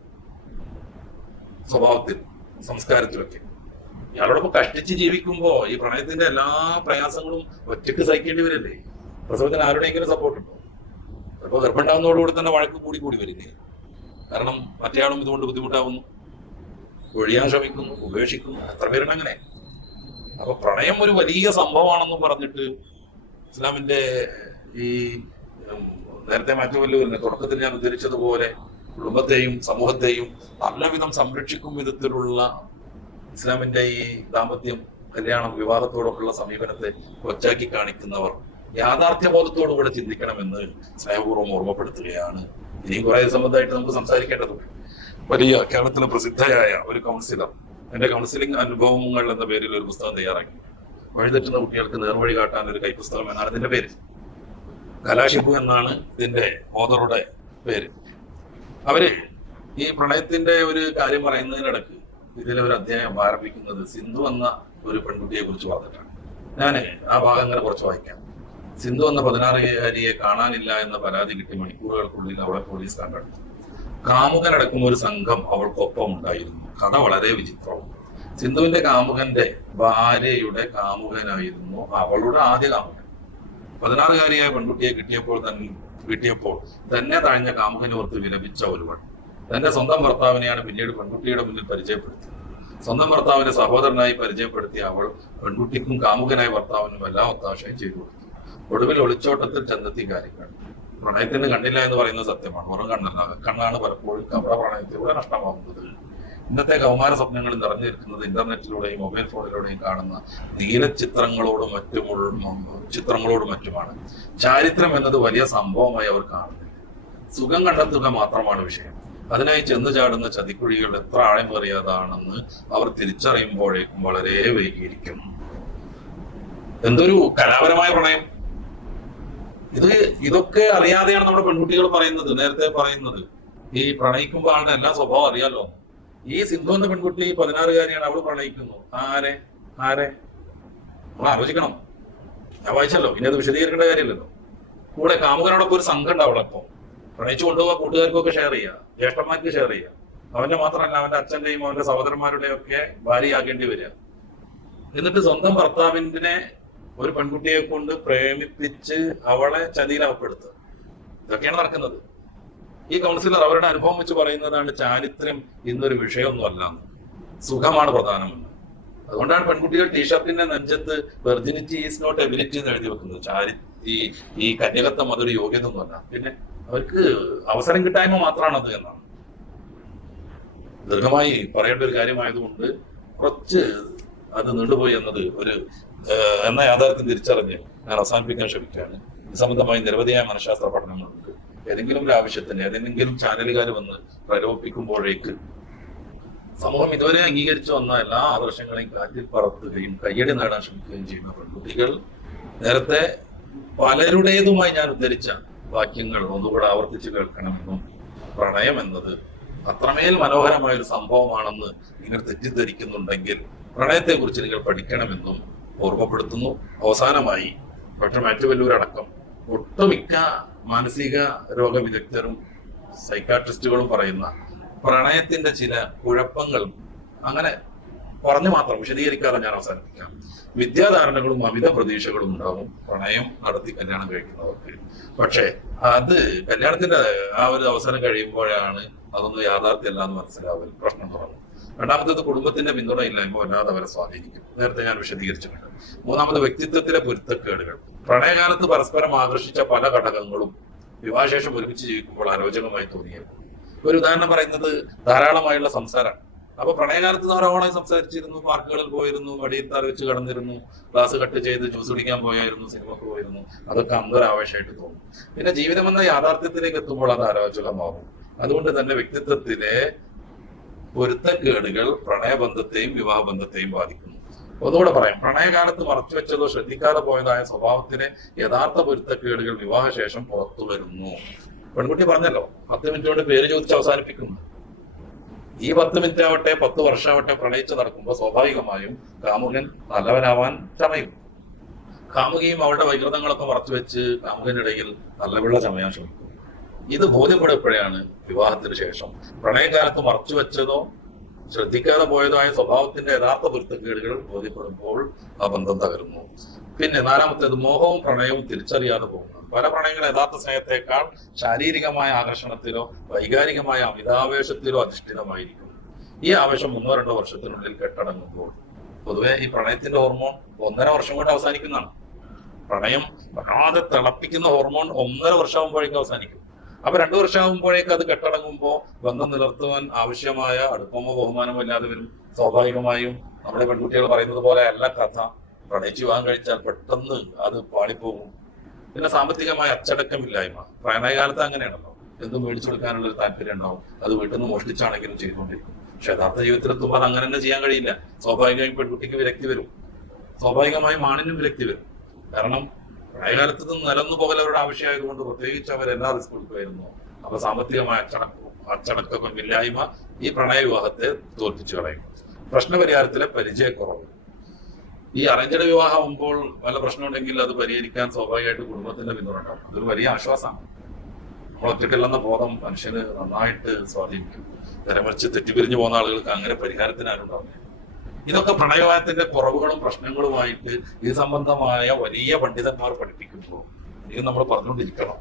സ്വഭാവത്തിൽ, സംസ്കാരത്തിലൊക്കെ. ഇയാളോടൊപ്പം കഷ്ടിച്ച് ജീവിക്കുമ്പോ ഈ പ്രണയത്തിന്റെ എല്ലാ പ്രയാസങ്ങളും ഒറ്റയ്ക്ക് സഹിക്കേണ്ടി വരില്ലേ? പ്രസവത്തിന് ആരുടെയെങ്കിലും സപ്പോർട്ട് ഉണ്ടോ? ചിലപ്പോൾ ഗർഭമുണ്ടാകുന്നതോടുകൂടി തന്നെ വഴക്ക് കൂടി വരില്ലേ? കാരണം മറ്റേയാളും ഇതുകൊണ്ട് ബുദ്ധിമുട്ടാവുന്നു, ഒഴിയാൻ ശ്രമിക്കുന്നു, ഉപേക്ഷിക്കുന്നു. എത്ര പേരുണ്ട് അങ്ങനെ? അപ്പൊ പ്രണയം ഒരു വലിയ സംഭവമാണെന്ന് പറഞ്ഞിട്ട് ഇസ്ലാമിന്റെ ഈ നേരത്തെ മാറ്റുമല്ലോ തുടക്കത്തിൽ ഞാൻ ഉദ്ധരിച്ചതുപോലെ കുടുംബത്തെയും സമൂഹത്തെയും നല്ലവിധം സംരക്ഷിക്കും വിധത്തിലുള്ള ഇസ്ലാമിന്റെ ഈ ദാമ്പത്യം, കല്യാണം, വിവാഹത്തോടൊക്കെയുള്ള സമീപനത്തെ കൊച്ചാക്കി കാണിക്കുന്നവർ യാഥാർത്ഥ്യബോധത്തോടുകൂടെ ചിന്തിക്കണമെന്ന് സ്നേഹപൂർവ്വം ഓർമ്മപ്പെടുത്തുകയാണ്. ഇനിയും കുറെ സംബന്ധമായിട്ട് നമുക്ക് സംസാരിക്കേണ്ടതുണ്ട്. വലിയ കേരളത്തിലെ പ്രസിദ്ധയായ ഒരു കൗൺസിലർ എന്റെ കൗൺസിലിംഗ് അനുഭവങ്ങൾ എന്ന പേരിൽ ഒരു പുസ്തകം തയ്യാറാക്കി. വഴിതെറ്റുന്ന കുട്ടികൾക്ക് നേർവഴി കാട്ടാൻ ഒരു കൈപ്പുസ്തകം എന്നാണ് ഇതിന്റെ പേര്. കലാഷിബു എന്നാണ് ഇതിന്റെ ഓതറുടെ പേര്. അവര് ഈ പ്രണയത്തിന്റെ ഒരു കാര്യം പറയുന്നതിനിടക്ക് ഇതിലെ ഒരു അധ്യായം ആരംഭിക്കുന്നത് സിന്ധു എന്ന ഒരു പെൺകുട്ടിയെ കുറിച്ച് പറഞ്ഞിട്ടാണ്. ഞാൻ ആ ഭാഗം അങ്ങനെ കുറച്ച് വായിക്കാം. സിന്ധു എന്ന 16-കാരിയെ കാണാനില്ല എന്ന പരാതി കിട്ടി മണിക്കൂറുകൾക്കുള്ളിൽ അവളെ പോലീസ് കണ്ടെടുത്തു. കാമുകനടക്കം ഒരു സംഘം അവൾക്കൊപ്പം ഉണ്ടായിരുന്നു. കഥ വളരെ വിചിത്രവും. സിന്ധുവിന്റെ കാമുകന്റെ ഭാര്യയുടെ കാമുകനായിരുന്നു അവളുടെ ആദ്യ കാമുകൻ. 16-കാരിയായ പെൺകുട്ടിയെ കിട്ടിയപ്പോൾ തന്നെ താഴ്ന്ന കാമുകനെ ഓർത്ത് വിലപിച്ച ഒരുവൻ തന്റെ സ്വന്തം ഭർത്താവിനെയാണ് പിന്നീട് പെൺകുട്ടിയുടെ മുന്നിൽ പരിചയപ്പെടുത്തിയത്. സ്വന്തം ഭർത്താവിനെ സഹോദരനായി പരിചയപ്പെടുത്തിയ അവൾ പെൺകുട്ടിക്കും കാമുകനായ ഭർത്താവിനും എല്ലാ ഒത്താശയും ചെയ്തു കൊടുത്തു. ഒടുവിൽ ഒളിച്ചോട്ടത്തിൽ ചെന്നെത്തി കാര്യങ്ങൾ. പ്രണയത്തിന് കണ്ടില്ല എന്ന് പറയുന്നത് സത്യമാണ്, വെറും കണ്ണല്ല. കണ്ണാണ് പലപ്പോഴും കപട പ്രണയത്തിലൂടെ നഷ്ടമാകുന്നത്. ഇന്നത്തെ കൗമാര സ്വപ്നങ്ങളിൽ നിറഞ്ഞിരിക്കുന്നത് ഇന്റർനെറ്റിലൂടെയും മൊബൈൽ ഫോണിലൂടെയും കാണുന്ന നീലച്ചിത്രങ്ങളോടും മറ്റുമാണ്. ചാരിത്രം എന്നത് വലിയ സംഭവമായി അവർ കാണുന്നില്ല. സുഖം കണ്ടെത്തുക മാത്രമാണ് വിഷയം. അതിനായി ചെന്നു ചാടുന്ന ചതിക്കുഴികൾ എത്ര ആഴമേറിയതാണെന്ന് അവർ തിരിച്ചറിയുമ്പോഴേക്കും വളരെ വൈകിയിരിക്കുന്നു. എന്തൊരു കലാപരമായ പ്രണയം! ഇതൊക്കെ അറിയാതെയാണ് നമ്മുടെ പെൺകുട്ടികൾ പറയുന്നത്, നേരത്തെ പറയുന്നത്. ഈ പ്രണയിക്കുമ്പോൾ ആളുടെ എല്ലാ സ്വഭാവം അറിയാലോ. ഈ സിന്ധു എന്ന പെൺകുട്ടി 16-കാരിയാണ്, അവള് പ്രണയിക്കുന്നു. ആരെ നമ്മൾ ആലോചിക്കണം. ഞാൻ വായിച്ചല്ലോ, ഇനി അത് വിശദീകരിക്കേണ്ട കാര്യമില്ലല്ലോ. കൂടെ കാമുകനോടൊപ്പം ഒരു സംഘം ഉണ്ട് അവളൊപ്പം. പ്രണയിച്ചു കൊണ്ടുപോകാൻ കൂട്ടുകാർക്കൊക്കെ ഷെയർ ചെയ്യുക, ജ്യേഷ്ഠന്മാർക്ക് ഷെയർ ചെയ്യുക. അവന്റെ മാത്രമല്ല, അവന്റെ അച്ഛന്റെയും അവന്റെ സഹോദരന്മാരുടെയും ഒക്കെ ഭാര്യയാക്കേണ്ടി വരിക. എന്നിട്ട് സ്വന്തം ഭർത്താവിനെ ഒരു പെൺകുട്ടിയെ കൊണ്ട് പ്രേമിപ്പിച്ച് അവളെ ചതിയിലകപ്പെടുത്തുക. ഇതൊക്കെയാണ് നടക്കുന്നത്. ഈ കൗൺസിലർ അവരുടെ അനുഭവം വെച്ച് പറയുന്നതാണ് ചാരിത്രം ഇന്നൊരു വിഷയമൊന്നും അല്ല, സുഖമാണ് പ്രധാനമെന്ന്. അതുകൊണ്ടാണ് പെൺകുട്ടികൾ ടീഷർട്ടിന്റെ നെഞ്ചത്ത് വെർജിനിറ്റി ഈസ് നോട്ട് എബിലിറ്റി എന്ന് എഴുതി വെക്കുന്നത്. ഈ കന്യകത്വം അതൊരു യോഗ്യത ഒന്നുമല്ല, പിന്നെ അവർക്ക് അവസരം കിട്ടായ്മ മാത്രമാണത് എന്നാണ്. ദീർഘമായി പറയേണ്ട ഒരു കാര്യമായതുകൊണ്ട് കുറച്ച് അത് നീണ്ടുപോയി എന്ന യാഥാർത്ഥ്യം തിരിച്ചറിഞ്ഞ് ഞാൻ അവസാനിപ്പിക്കാൻ ശ്രമിക്കുകയാണ്. ഇത് സംബന്ധമായി നിരവധിയായ മനഃശാസ്ത്ര പഠനങ്ങളുണ്ട്. ഏതെങ്കിലും ഒരു ആവശ്യത്തിന് ഏതെങ്കിലും ചാനലുകാർ വന്ന് പ്രലോഭിപ്പിക്കുമ്പോഴേക്ക് സമൂഹം ഇതുവരെ അംഗീകരിച്ചു വന്ന എല്ലാ ആദർശങ്ങളെയും കാറ്റിൽ പറത്തുകയും കയ്യടി നേടാൻ ശ്രമിക്കുകയും ചെയ്യുന്ന പെൺകുട്ടികൾ നേരത്തെ പലരുടേതുമായി ഞാൻ ഉദ്ധരിച്ച വാക്യങ്ങൾ ഒന്നുകൂടെ ആവർത്തിച്ച് കേൾക്കണമെന്നും പ്രണയം എന്നത് അത്രമേൽ മനോഹരമായ ഒരു സംഭവമാണെന്ന് നിങ്ങൾ തെറ്റിദ്ധരിക്കുന്നുണ്ടെങ്കിൽ പ്രണയത്തെ കുറിച്ച് നിങ്ങൾ പഠിക്കണമെന്നും ഓർമ്മപ്പെടുത്തുന്നു. അവസാനമായി ഡോക്ടർ മാത്യു വല്ലൂരടക്കം ഒട്ടുമിക്ക മാനസിക രോഗ വിദഗ്ധരും സൈക്കാട്രിസ്റ്റുകളും പറയുന്ന പ്രണയത്തിന്റെ ചില കുഴപ്പങ്ങൾ അങ്ങനെ പറഞ്ഞു മാത്രം വിശദീകരിക്കാതെ ഞാൻ അവസാനിപ്പിക്കാം. വിദ്യാധാരണകളും അമിത പ്രതീക്ഷകളും ഉണ്ടാവും പ്രണയം നടത്തി കല്യാണം കഴിക്കുന്നവർക്ക്. പക്ഷെ അത് കല്യാണത്തിന്റെ ആ ഒരു അവസരം കഴിയുമ്പോഴാണ് അതൊന്നും യാഥാർത്ഥ്യമല്ല എന്ന് മനസ്സിലാവൽ പ്രശ്നം തുടങ്ങും. രണ്ടാമത്തേത് കുടുംബത്തിന്റെ പിന്തുണയില്ലായ്മ വല്ലാതെ അവരെ സ്വാധീനിക്കും. നേരത്തെ ഞാൻ വിശദീകരിച്ചിട്ടുണ്ട്. മൂന്നാമത് വ്യക്തിത്വത്തിലെ പൊരുത്തക്കേടുകൾ. പ്രണയകാലത്ത് പരസ്പരം ആകർഷിച്ച പല ഘടകങ്ങളും വിവാഹശേഷം ഒരുമിച്ച് ജീവിക്കുമ്പോൾ അരോചകമായി തോന്നിയേക്കും. ഒരു ഉദാഹരണം പറയുന്നത് ധാരാളമായുള്ള സംസാരമാണ്. അപ്പൊ പ്രണയകാലത്ത് ധാരാളമായി സംസാരിച്ചിരുന്നു, പാർക്കുകളിൽ പോയിരുന്നു, വടിയത്താൽ വെച്ച് കടന്നിരുന്നു, ഗ്ലാസ് കട്ട് ചെയ്ത് ജ്യൂസ് കുടിക്കാൻ പോയായിരുന്നു, സിനിമക്ക് പോയിരുന്നു. അതൊക്കെ അന്തരാവേശമായിട്ട് തോന്നും. പിന്നെ ജീവിതം എന്ന യാഥാർത്ഥ്യത്തിലേക്ക് എത്തുമ്പോൾ അത് അരോചകമാകും. അതുകൊണ്ട് തന്നെ വ്യക്തിത്വത്തിലെ പൊരുത്തക്കേടുകൾ പ്രണയബന്ധത്തെയും വിവാഹബന്ധത്തെയും ബാധിക്കുന്നു. ഒന്നുകൂടെ പറയാം, പ്രണയകാലത്ത് മറച്ചുവെച്ചതോ ശ്രദ്ധിക്കാതെ പോയതായ സ്വഭാവത്തിലെ യഥാർത്ഥ പൊരുത്തക്കേടുകൾ വിവാഹശേഷം പുറത്തു വരുന്നു. പെൺകുട്ടി പറഞ്ഞല്ലോ 10 മിനിറ്റ് കൊണ്ട് പേര് ചോദിച്ച് അവസാനിപ്പിക്കുന്നു. ഈ 10 മിനിറ്റ് ആവട്ടെ 10 വർഷമാവട്ടെ പ്രണയിച്ച് നടക്കുമ്പോൾ സ്വാഭാവികമായും കാമുകൻ നല്ലവനാവാൻ ചമയും. കാമുകിയും അവളുടെ വൈകൃതങ്ങളൊക്കെ മറച്ചുവെച്ച് കാമുകനിടയിൽ നല്ലവിള്ള ചമയാൻ ശ്രമിക്കും. ഇത് ബോധ്യപ്പെടുമ്പോഴാണ് വിവാഹത്തിന് ശേഷം പ്രണയകാലത്ത് മറച്ചുവെച്ചതോ ശ്രദ്ധിക്കാതെ പോയതായ സ്വഭാവത്തിന്റെ യഥാർത്ഥ പൊരുത്തക്കേടുകൾ ബോധ്യപ്പെടുമ്പോൾ ആ ബന്ധം തകരുന്നു. പിന്നെ നാലാമത്തേത് മോഹവും പ്രണയവും തിരിച്ചറിയാതെ പോകുന്നത്. പല പ്രണയങ്ങൾ യഥാർത്ഥ സ്നേഹത്തെക്കാൾ ശാരീരികമായ ആകർഷണത്തിലോ വൈകാരികമായ അമിതാവേശത്തിലോ അധിഷ്ഠിതമായിരിക്കും. ഈ ആവേശം 1-2 വർഷത്തിനുള്ളിൽ കെട്ടടങ്ങുമ്പോൾ പൊതുവെ ഈ പ്രണയത്തിന്റെ ഹോർമോൺ 1.5 വർഷം കൊണ്ട് അവസാനിക്കുന്നതാണ്. പ്രണയം വല്ലാതെ തിളപ്പിക്കുന്ന ഹോർമോൺ 1.5 വർഷമാകുമ്പോഴേക്കും അവസാനിക്കും. അപ്പൊ 2 വർഷമാകുമ്പോഴേക്കും അത് കെട്ടടങ്ങുമ്പോൾ ബന്ധം നിലർത്തുവാൻ ആവശ്യമായ അടുപ്പമോ ബഹുമാനമോ ഇല്ലാതെ വരും. സ്വാഭാവികമായും നമ്മുടെ പെൺകുട്ടികൾ പറയുന്നത് പോലെ അല്ല കഥ. പ്രണയിച്ച് വിവാഹം കഴിച്ചാൽ പെട്ടെന്ന് അത് പാളിപ്പോകും. പിന്നെ സാമ്പത്തികമായ അച്ചടക്കമില്ലായ്മ. പ്രണയകാലത്ത് അങ്ങനെയാണല്ലോ, എന്തും മേടിച്ചു കൊടുക്കാനുള്ള ഒരു താല്പര്യം ഉണ്ടാവും. അത് വീട്ടിൽ നിന്ന് മോഷ്ടിച്ചാണെങ്കിലും ചെയ്തുകൊണ്ടിരിക്കും. പക്ഷെ യഥാർത്ഥ ജീവിതത്തിലെത്തുമ്പോൾ അത് അങ്ങനെ തന്നെ ചെയ്യാൻ കഴിയില്ല. സ്വാഭാവികമായും പെൺകുട്ടിക്ക് വിരക്തി വരും, സ്വാഭാവികമായും ആണിനും വിരക്തി വരും. കാരണം പ്രണയകാലത്ത് നിന്ന് നിലന്നു പോകൽ അവരുടെ ആവശ്യമായതുകൊണ്ട് പ്രത്യേകിച്ച് അവരെല്ലാ റിസ്ക് കൊടുക്കുമായിരുന്നു. അപ്പൊ സാമ്പത്തികമായ അച്ചടക്കമില്ലായ്മ ഈ പ്രണയ വിവാഹത്തെ തോൽപ്പിച്ചു കളയും. പ്രശ്നപരിഹാരത്തിലെ പരിചയക്കുറവ്. ഈ അറേഞ്ച്ഡ് വിവാഹമാകുമ്പോൾ വല്ല പ്രശ്നമുണ്ടെങ്കിൽ അത് പരിഹരിക്കാൻ സ്വാഭാവികമായിട്ട് കുടുംബത്തിന്റെ പിന്തുണ ഉണ്ടാവും. അതൊരു വലിയ ആശ്വാസമാണ്. നമ്മൾ ഒറ്റയ്ക്കല്ലെന്ന ബോധം മനുഷ്യന് നന്നായിട്ട് സ്വാധീനിക്കും. നേരെമറിച്ച് തെറ്റിപ്പിരിഞ്ഞു പോകുന്ന ആളുകൾക്ക് അങ്ങനെ പരിഹാരത്തിനാരുണ്ടാവില്ല. ഇതൊക്കെ പ്രണയവിവാഹത്തിന്റെ കുറവുകളും പ്രശ്നങ്ങളുമായിട്ട് ഇത് സംബന്ധമായ വലിയ പണ്ഡിതന്മാർ പഠിപ്പിക്കുമ്പോൾ ഇത് നമ്മൾ പറഞ്ഞുകൊണ്ടിരിക്കണം.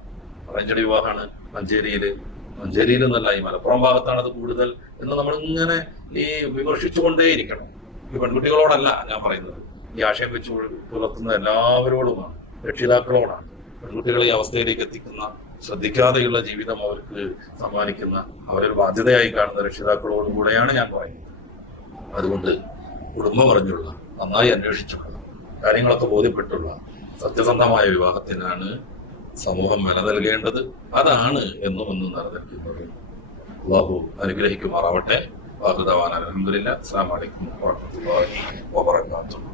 അറേഞ്ച്ഡ് വിവാഹമാണ് മഞ്ചേരിയിൽ എന്നല്ല, ഈ മലപ്പുറം ഭാഗത്താണ് അത് കൂടുതൽ എന്ന് നമ്മൾ ഇങ്ങനെ ഈ വിമർശിച്ചുകൊണ്ടേയിരിക്കണം. ഈ പെൺകുട്ടികളോടല്ല ഞാൻ പറയുന്നത്, ഈ ആശയം വെച്ച് പുലർത്തുന്ന എല്ലാവരോടുമാണ്, രക്ഷിതാക്കളോടാണ്. പെൺകുട്ടികളെ ഈ അവസ്ഥയിലേക്ക് എത്തിക്കുന്ന, ശ്രദ്ധിക്കാതെയുള്ള ജീവിതം അവർക്ക് സമ്മാനിക്കുന്ന, അവരൊരു ബാധ്യതയായി കാണുന്ന രക്ഷിതാക്കളോടും കൂടെയാണ് ഞാൻ പറയുന്നത്. അതുകൊണ്ട് കുടുംബം അറിഞ്ഞുള്ള, നന്നായി അന്വേഷിച്ചുള്ള, കാര്യങ്ങളൊക്കെ ബോധ്യപ്പെട്ടുള്ള സത്യസന്ധമായ വിവാഹത്തിനാണ് സമൂഹം വില നൽകേണ്ടത്. അതാണ് എന്നും നിലനിൽക്കുന്നത്. അല്ലാഹു അനുഗ്രഹിക്കുമാറാവട്ടെ. വാഹുദാവാൻ അൽഹംദുലില്ലാഹ്. അസ്സലാമു അലൈക്കും വറഹ്മത്തുള്ളാഹി വബറകാതുഹു.